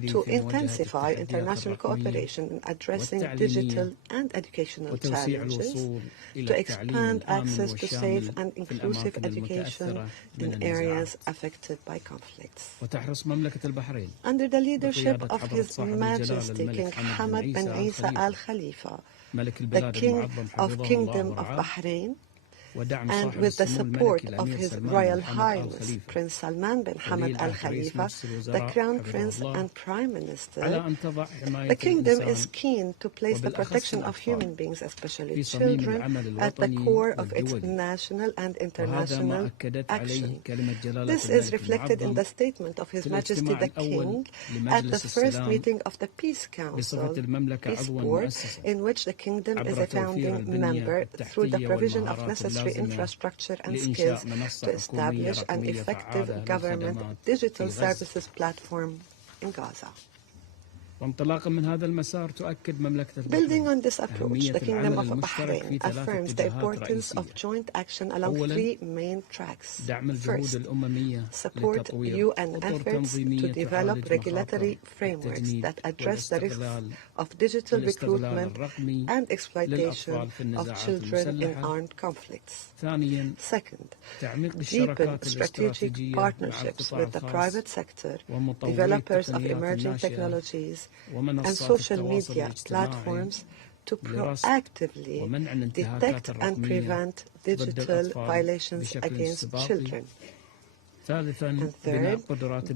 to intensify international cooperation in addressing digital and educational challenges, to expand access to safe and inclusive education in areas affected by conflicts. Under the leadership of His Majesty King Hamad bin Isa Al Khalifa, the King of Kingdom of Bahrain, and with the support of His Royal Highness Prince Salman bin Hamad Al Khalifa, the Crown Prince and Prime Minister, the Kingdom is keen to place the protection of human beings, especially children, at the core of its national and international action. This is reflected in the statement of His Majesty the King at the first meeting of the Peace Council, Peace Board, in which the Kingdom is a founding member through the provision of necessary infrastructure and skills to establish an effective government digital services platform in Gaza. Building on this approach, the Kingdom of Bahrain affirms the importance of joint action along 3 main tracks. First, support UN efforts to develop regulatory frameworks that address the risks of digital recruitment and exploitation of children in armed conflicts. Second, deepen strategic partnerships with the private sector, developers of emerging technologies, and social media platforms to proactively detect and prevent digital violations against children. And third,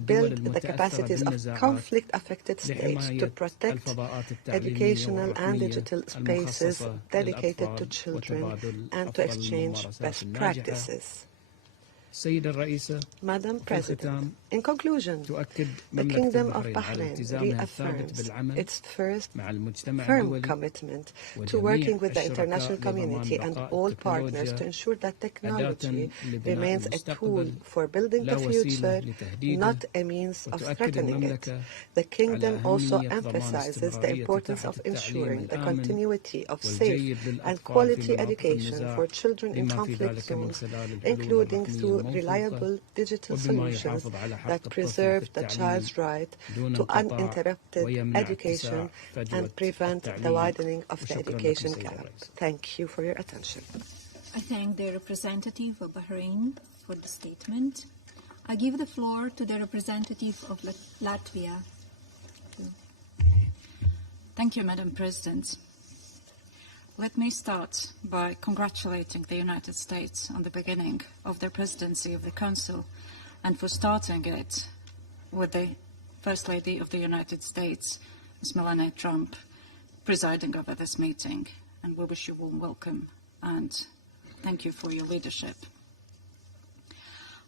build the capacities of conflict-affected states to protect educational and digital spaces dedicated to children and to exchange best practices. Madam President, in conclusion, the Kingdom of Bahrain reaffirms its firm commitment to working with the international community and all partners to ensure that technology remains a tool for building the future, not a means of threatening it. The Kingdom also emphasizes the importance of ensuring the continuity of safe and quality education for children in conflict zones, including through reliable digital solutions that preserve the child's right to uninterrupted education and prevent the widening of the education gap. Thank you for your attention. I thank the representative of Bahrain for the statement. I give the floor to the representative of Latvia. Thank you, Madam President. Let me start by congratulating the United States on the beginning of their presidency of the Council and for starting it with the First Lady of the United States, Ms. Melania Trump, presiding over this meeting. And we wish you warm welcome and thank you for your leadership.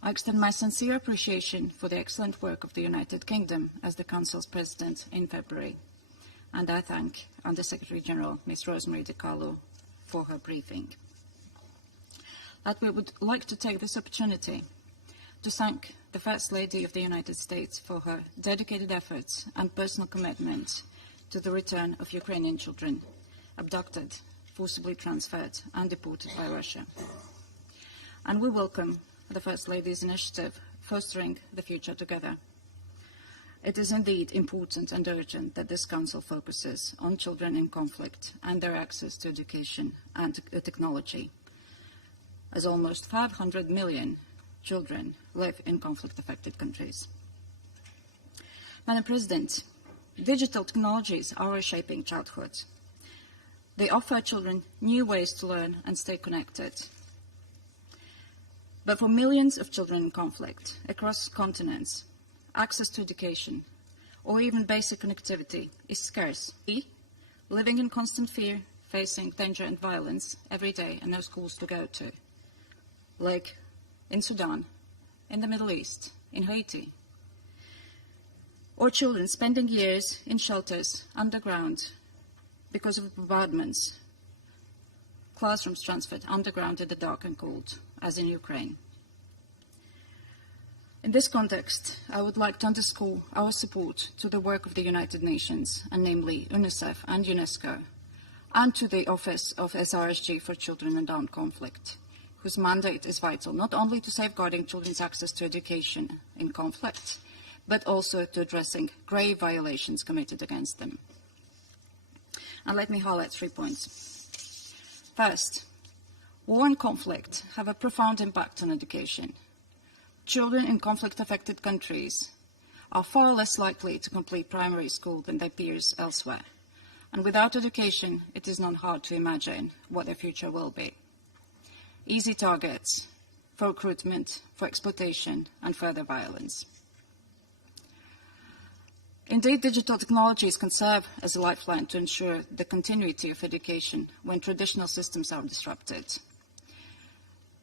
I extend my sincere appreciation for the excellent work of the United Kingdom as the Council's President in February. And I thank Under Secretary General Ms. Rosemary DiCarlo for her briefing. Latvia would like to take this opportunity to thank the First Lady of the United States for her dedicated efforts and personal commitment to the return of Ukrainian children abducted, forcibly transferred and deported by Russia. And we welcome the First Lady's initiative, Fostering the Future Together. It is indeed important and urgent that this Council focuses on children in conflict and their access to education and technology, as almost 500 million children live in conflict-affected countries. Madam President, digital technologies are reshaping childhood. They offer children new ways to learn and stay connected. But for millions of children in conflict across continents, access to education, or even basic connectivity is scarce. Living in constant fear, facing danger and violence every day and no schools to go to. Like in Sudan, in the Middle East, in Haiti. Or children spending years in shelters underground because of bombardments. Classrooms transferred underground in the dark and cold, as in Ukraine. In this context, I would like to underscore our support to the work of the United Nations, and namely UNICEF and UNESCO, and to the Office of SRSG for Children in Armed Conflict, whose mandate is vital not only to safeguarding children's access to education in conflict, but also to addressing grave violations committed against them. And let me highlight 3 points. First, war and conflict have a profound impact on education. Children in conflict-affected countries are far less likely to complete primary school than their peers elsewhere. And without education, it is not hard to imagine what their future will be. Easy targets for recruitment, for exploitation, and further violence. Indeed, digital technologies can serve as a lifeline to ensure the continuity of education when traditional systems are disrupted.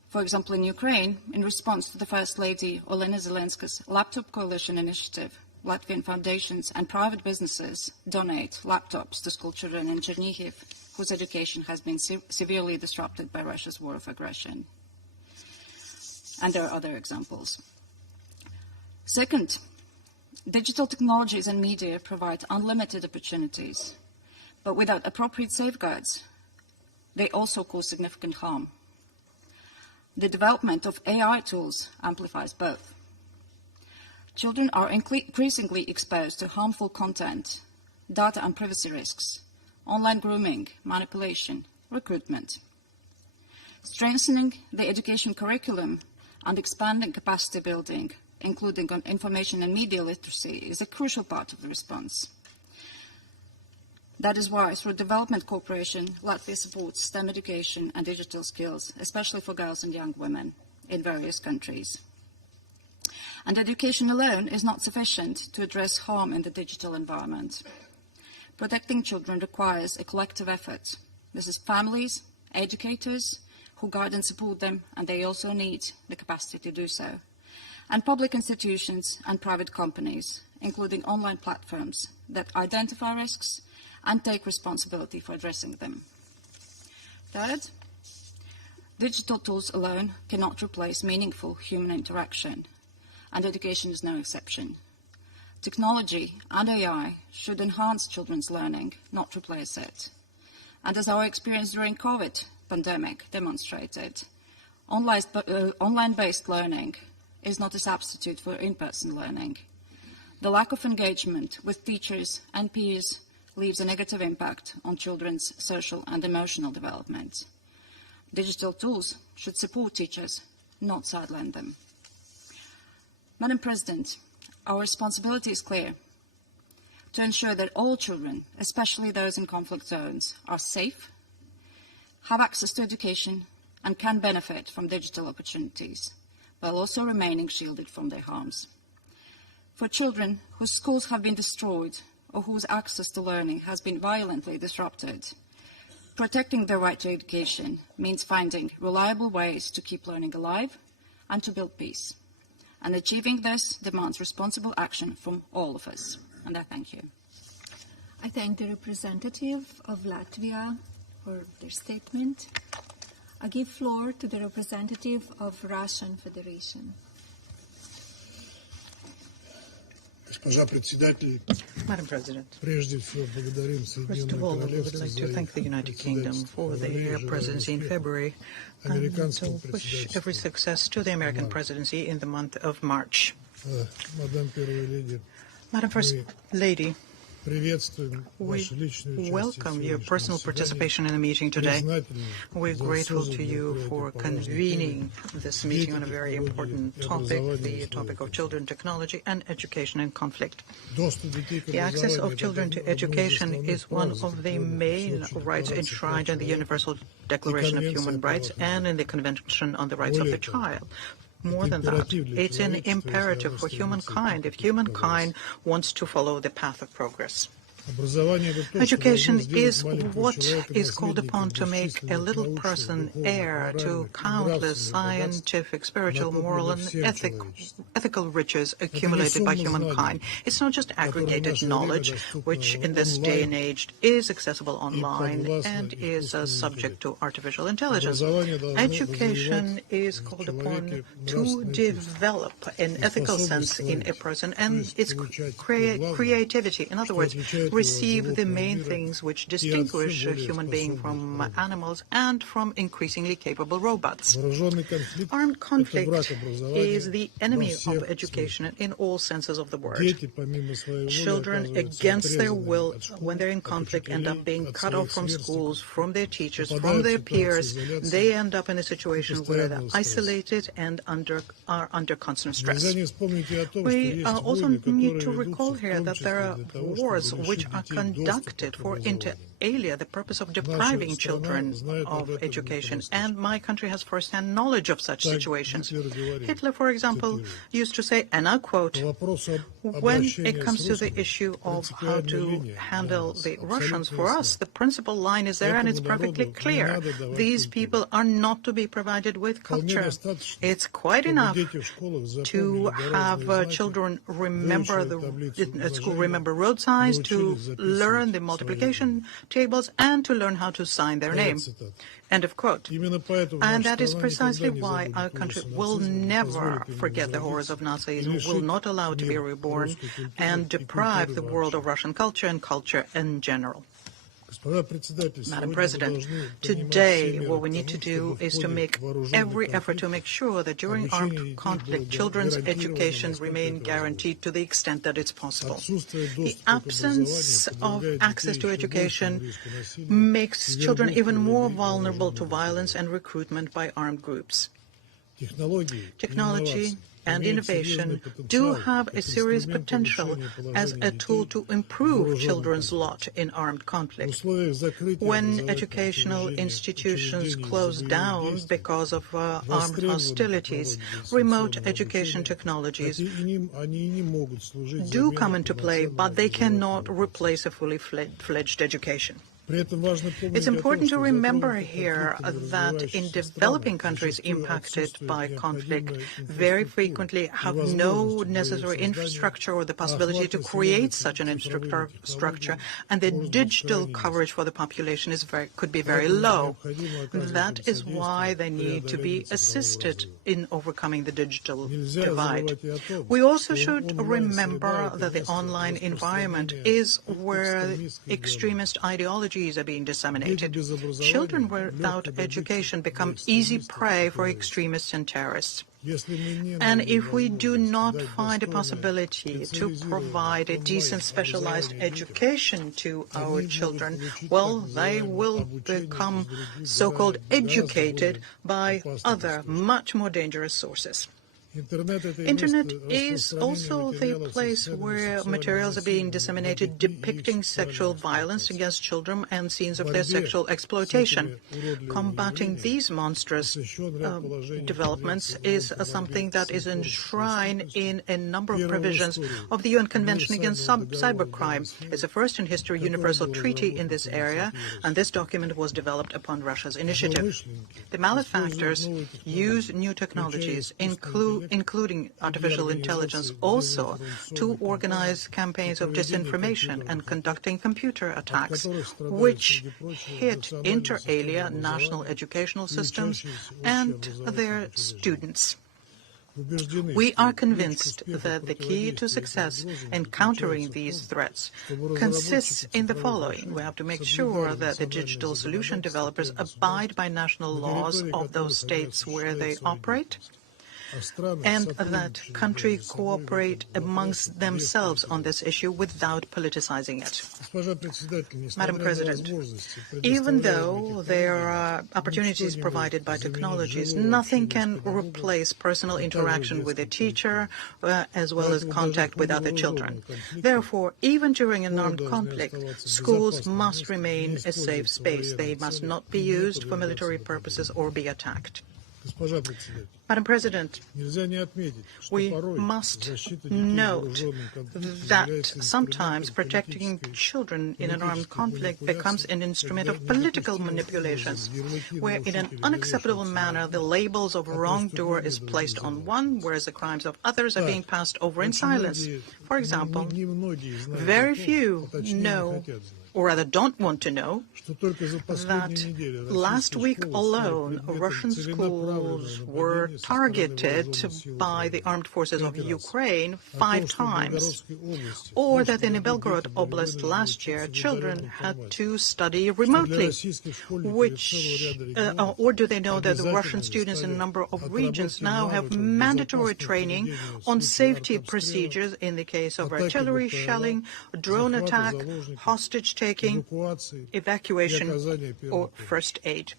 For example, in Ukraine, in response to the First Lady Olena Zelenska's Laptop Coalition initiative, Latvian foundations and private businesses donate laptops to school children in Chernihiv, whose education has been severely disrupted by Russia's war of aggression. And there are other examples. Second, digital technologies and media provide unlimited opportunities, but without appropriate safeguards, they also cause significant harm. The development of AI tools amplifies both. Children are increasingly exposed to harmful content, data and privacy risks, online grooming, manipulation, recruitment. Strengthening the education curriculum and expanding capacity building, including on information and media literacy, is a crucial part of the response. That is why, through development cooperation, Latvia supports STEM education and digital skills, especially for girls and young women in various countries. And education alone is not sufficient to address harm in the digital environment. Protecting children requires a collective effort. This is families, educators, who guide and support them, and they also need the capacity to do so, and public institutions and private companies, including online platforms that identify risks and take responsibility for addressing them. Third, digital tools alone cannot replace meaningful human interaction, and education is no exception. Technology and AI should enhance children's learning, not replace it. And as our experience during COVID pandemic demonstrated, Online-based learning is not a substitute for in-person learning. The lack of engagement with teachers and peers leaves a negative impact on children's social and emotional development. Digital tools should support teachers, not sideline them. Madam President, our responsibility is clear: to ensure that all children, especially those in conflict zones, are safe, have access to education, and can benefit from digital opportunities, while also remaining shielded from their harms. For children whose schools have been destroyed or whose access to learning has been violently disrupted, protecting their right to education means finding reliable ways to keep learning alive and to build peace. And achieving this demands responsible action from all of us. And I thank you. I thank the representative of Latvia for their statement. I give floor to the representative of Russian Federation. Madam President, first of all, we would like to thank the United Kingdom for their presidency in February and to wish every success to the American presidency in the month of March. Madam First Lady, we welcome your personal participation in the meeting today. We're grateful to you for convening this meeting on a very important topic, the topic of children, technology, and education in conflict. The access of children to education is one of the main rights enshrined in the Universal Declaration of Human Rights and in the Convention on the Rights of the Child. More than that, it's an imperative for humankind if humankind wants to follow the path of progress. Education is what is called upon to make a little person heir to countless scientific, spiritual, moral, and ethical riches accumulated by humankind. It's not just aggregated knowledge, which in this day and age is accessible online and is subject to artificial intelligence. Education is called upon to develop an ethical sense in a person and its creativity. In other words, receive the main things which distinguish a human being from animals and from increasingly capable robots. Armed conflict is the enemy of education in all senses of the word. Children, against their will, when they're in conflict, end up being cut off from schools, from their teachers, from their peers. They end up in a situation where they're isolated and are under constant stress. We also need to recall here that there are wars which are conducted for inter alia, the purpose of depriving children of education, and my country has first-hand knowledge of such situations. Hitler, for example, used to say, and I quote, when it comes to the issue of how to handle the Russians, for us, the principal line is there and it's perfectly clear. These people are not to be provided with culture. It's quite enough to have children remember at school remember road signs, to learn the multiplication tables, and to learn how to sign their name. End of quote. And that is precisely why our country will never forget the horrors of Nazism, will not allow it to be reborn, and deprive the world of Russian culture and culture in general. Madam President, today what we need to do is to make every effort to make sure that during armed conflict, children's education remain guaranteed to the extent that it's possible. The absence of access to education makes children even more vulnerable to violence and recruitment by armed groups. Technology and innovation do have a serious potential as a tool to improve children's lot in armed conflict. When educational institutions close down because of armed hostilities, remote education technologies do come into play, but they cannot replace a fully fledged education. It's important to remember here that in developing countries impacted by conflict very frequently have no necessary infrastructure or the possibility to create such an infrastructure, and the digital coverage for the population could be very low. That is why they need to be assisted in overcoming the digital divide. We also should remember that the online environment is where extremist ideologies technologies are being disseminated. Children without education become easy prey for extremists and terrorists. And if we do not find a possibility to provide a decent specialized education to our children, well, they will become so-called educated by other, much more dangerous sources. Internet is also the place where materials are being disseminated depicting sexual violence against children and scenes of their sexual exploitation. Combating these monstrous developments is something that is enshrined in a number of provisions of the UN Convention Against Cybercrime. It's a first in history universal treaty in this area, and this document was developed upon Russia's initiative. The malefactors use new technologies, including artificial intelligence, also to organize campaigns of disinformation and conducting computer attacks, which hit inter alia national educational systems and their students. We are convinced that the key to success in countering these threats consists in the following. We have to make sure that the digital solution developers abide by national laws of those states where they operate, and that countries cooperate amongst themselves on this issue without politicizing it. Madam President, even though there are opportunities provided by technologies, nothing can replace personal interaction with a teacher as well as contact with other children. Therefore, even during an armed conflict, schools must remain a safe space. They must not be used for military purposes or be attacked. Madam President, we must note that sometimes protecting children in an armed conflict becomes an instrument of political manipulations, where in an unacceptable manner the labels of wrongdoer is placed on one, whereas the crimes of others are being passed over in silence. For example, very few know, or rather don't want to know, that last week alone Russian schools were targeted by the armed forces of Ukraine 5 times, or that in Belgorod Oblast last year children had to study remotely, or do they know that the Russian students in a number of regions now have mandatory training on safety procedures in the case of artillery shelling, drone attack, hostage taking, evacuation, or first aid.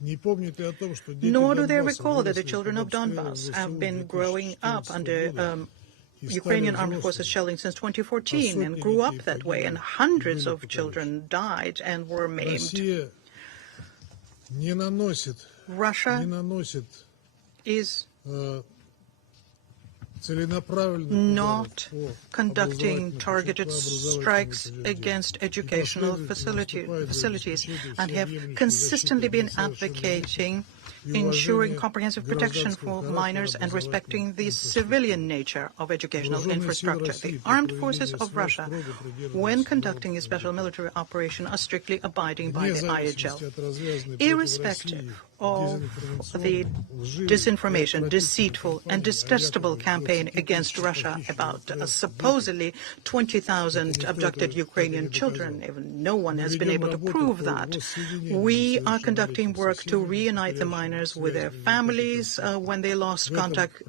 Nor do they recall that the children of Donbass have been growing up under Ukrainian armed forces shelling since 2014 and grew up that way, and hundreds of children died and were maimed. Russia is not conducting targeted strikes against educational facilities and have consistently been advocating ensuring comprehensive protection for minors and respecting the civilian nature of educational infrastructure. The armed forces of Russia, when conducting a special military operation, are strictly abiding by the IHL. Irrespective of the disinformation, deceitful and detestable campaign against Russia about supposedly 20,000 abducted Ukrainian children, even no one has been able to prove that. We are conducting work to reunite the minors with their families when they lost contact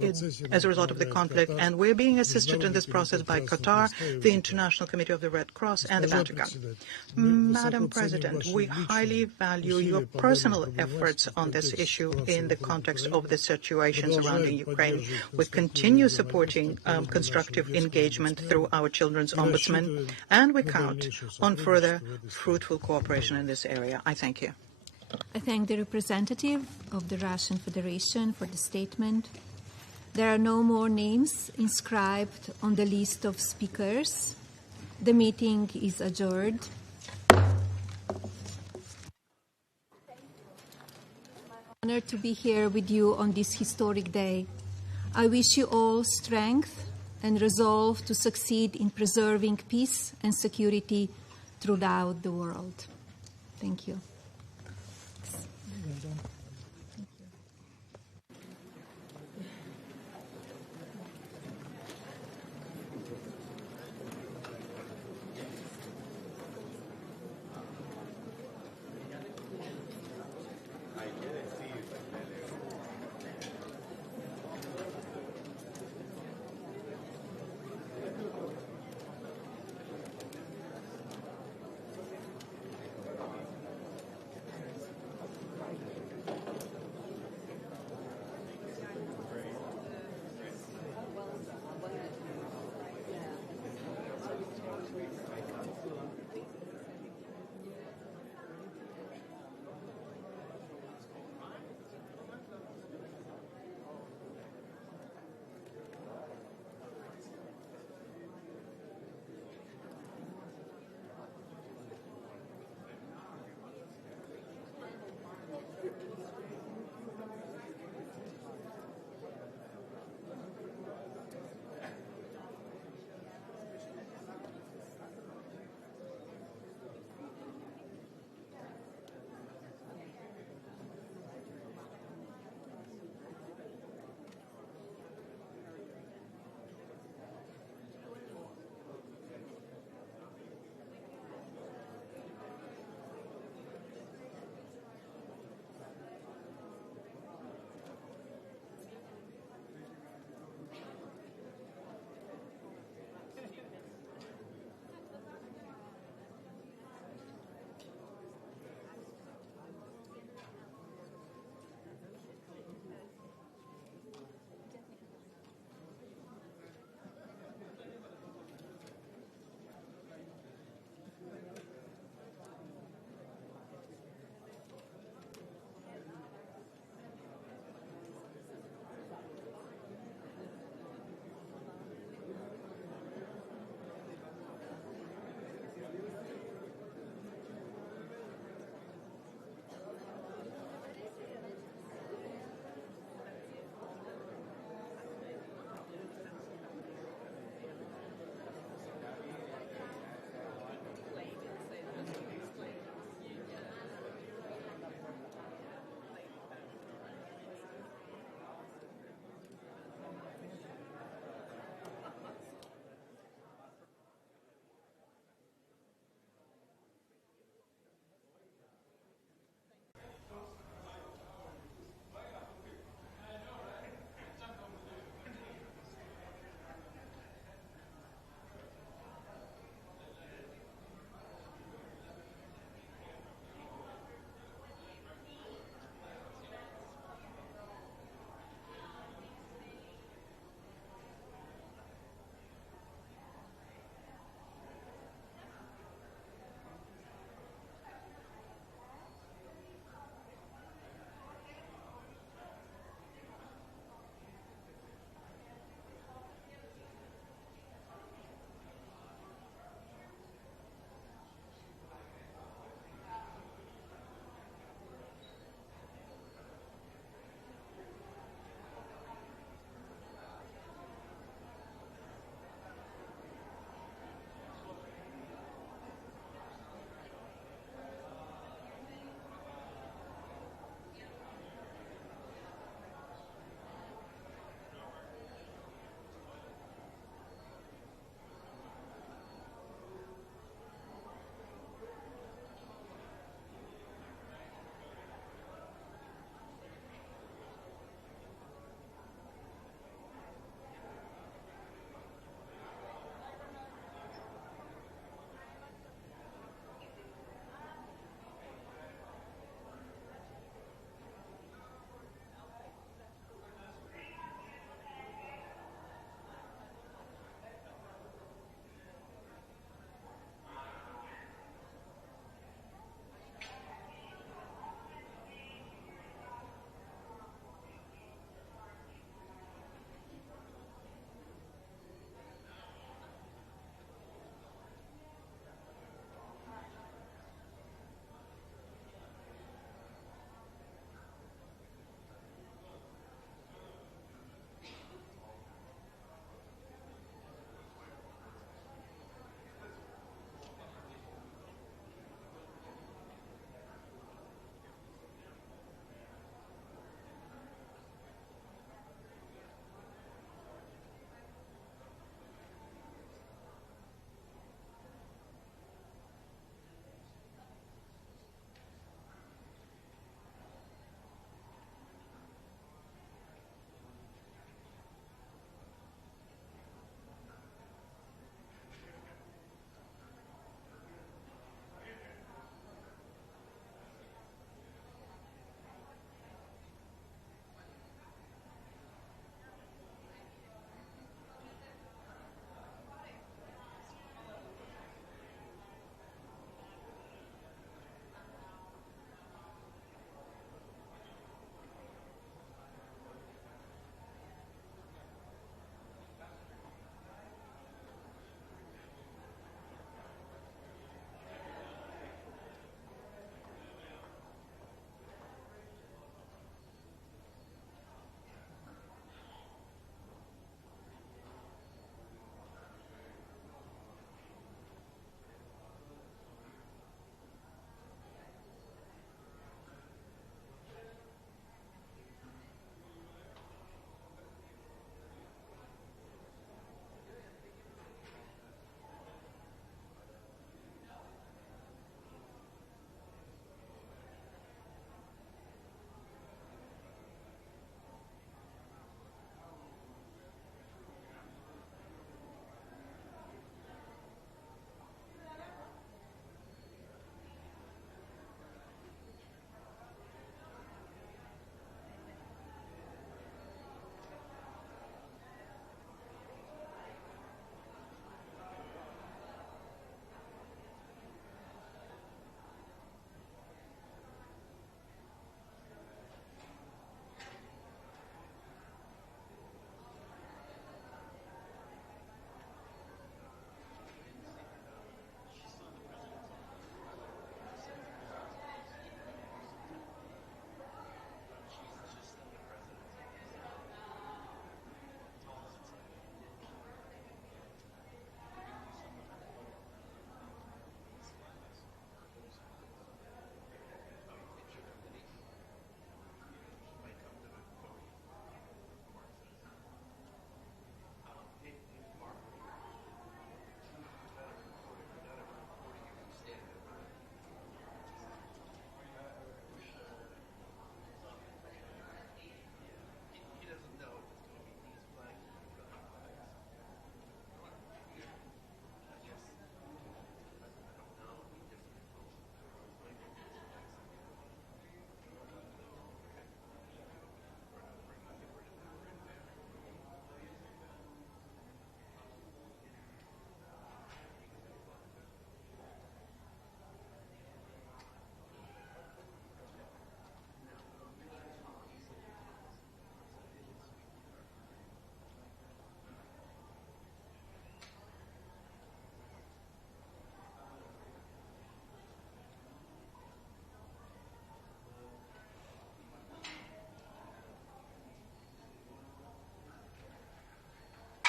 as a result of the conflict, and we're being assisted in this process by Qatar, the International Committee of the Red Cross, and the Vatican. Madam President, we highly value your personal efforts on this issue in the context of the situation surrounding Ukraine. We continue supporting constructive engagement through our Children's Ombudsman, and we count on further fruitful cooperation in this area. I thank you. I thank the representative of the Russian Federation for the statement. There are no more names inscribed on the list of speakers. The meeting is adjourned. Honored to be here with you on this historic day. I wish you all strength and resolve to succeed in preserving peace and security throughout the world. Thank you.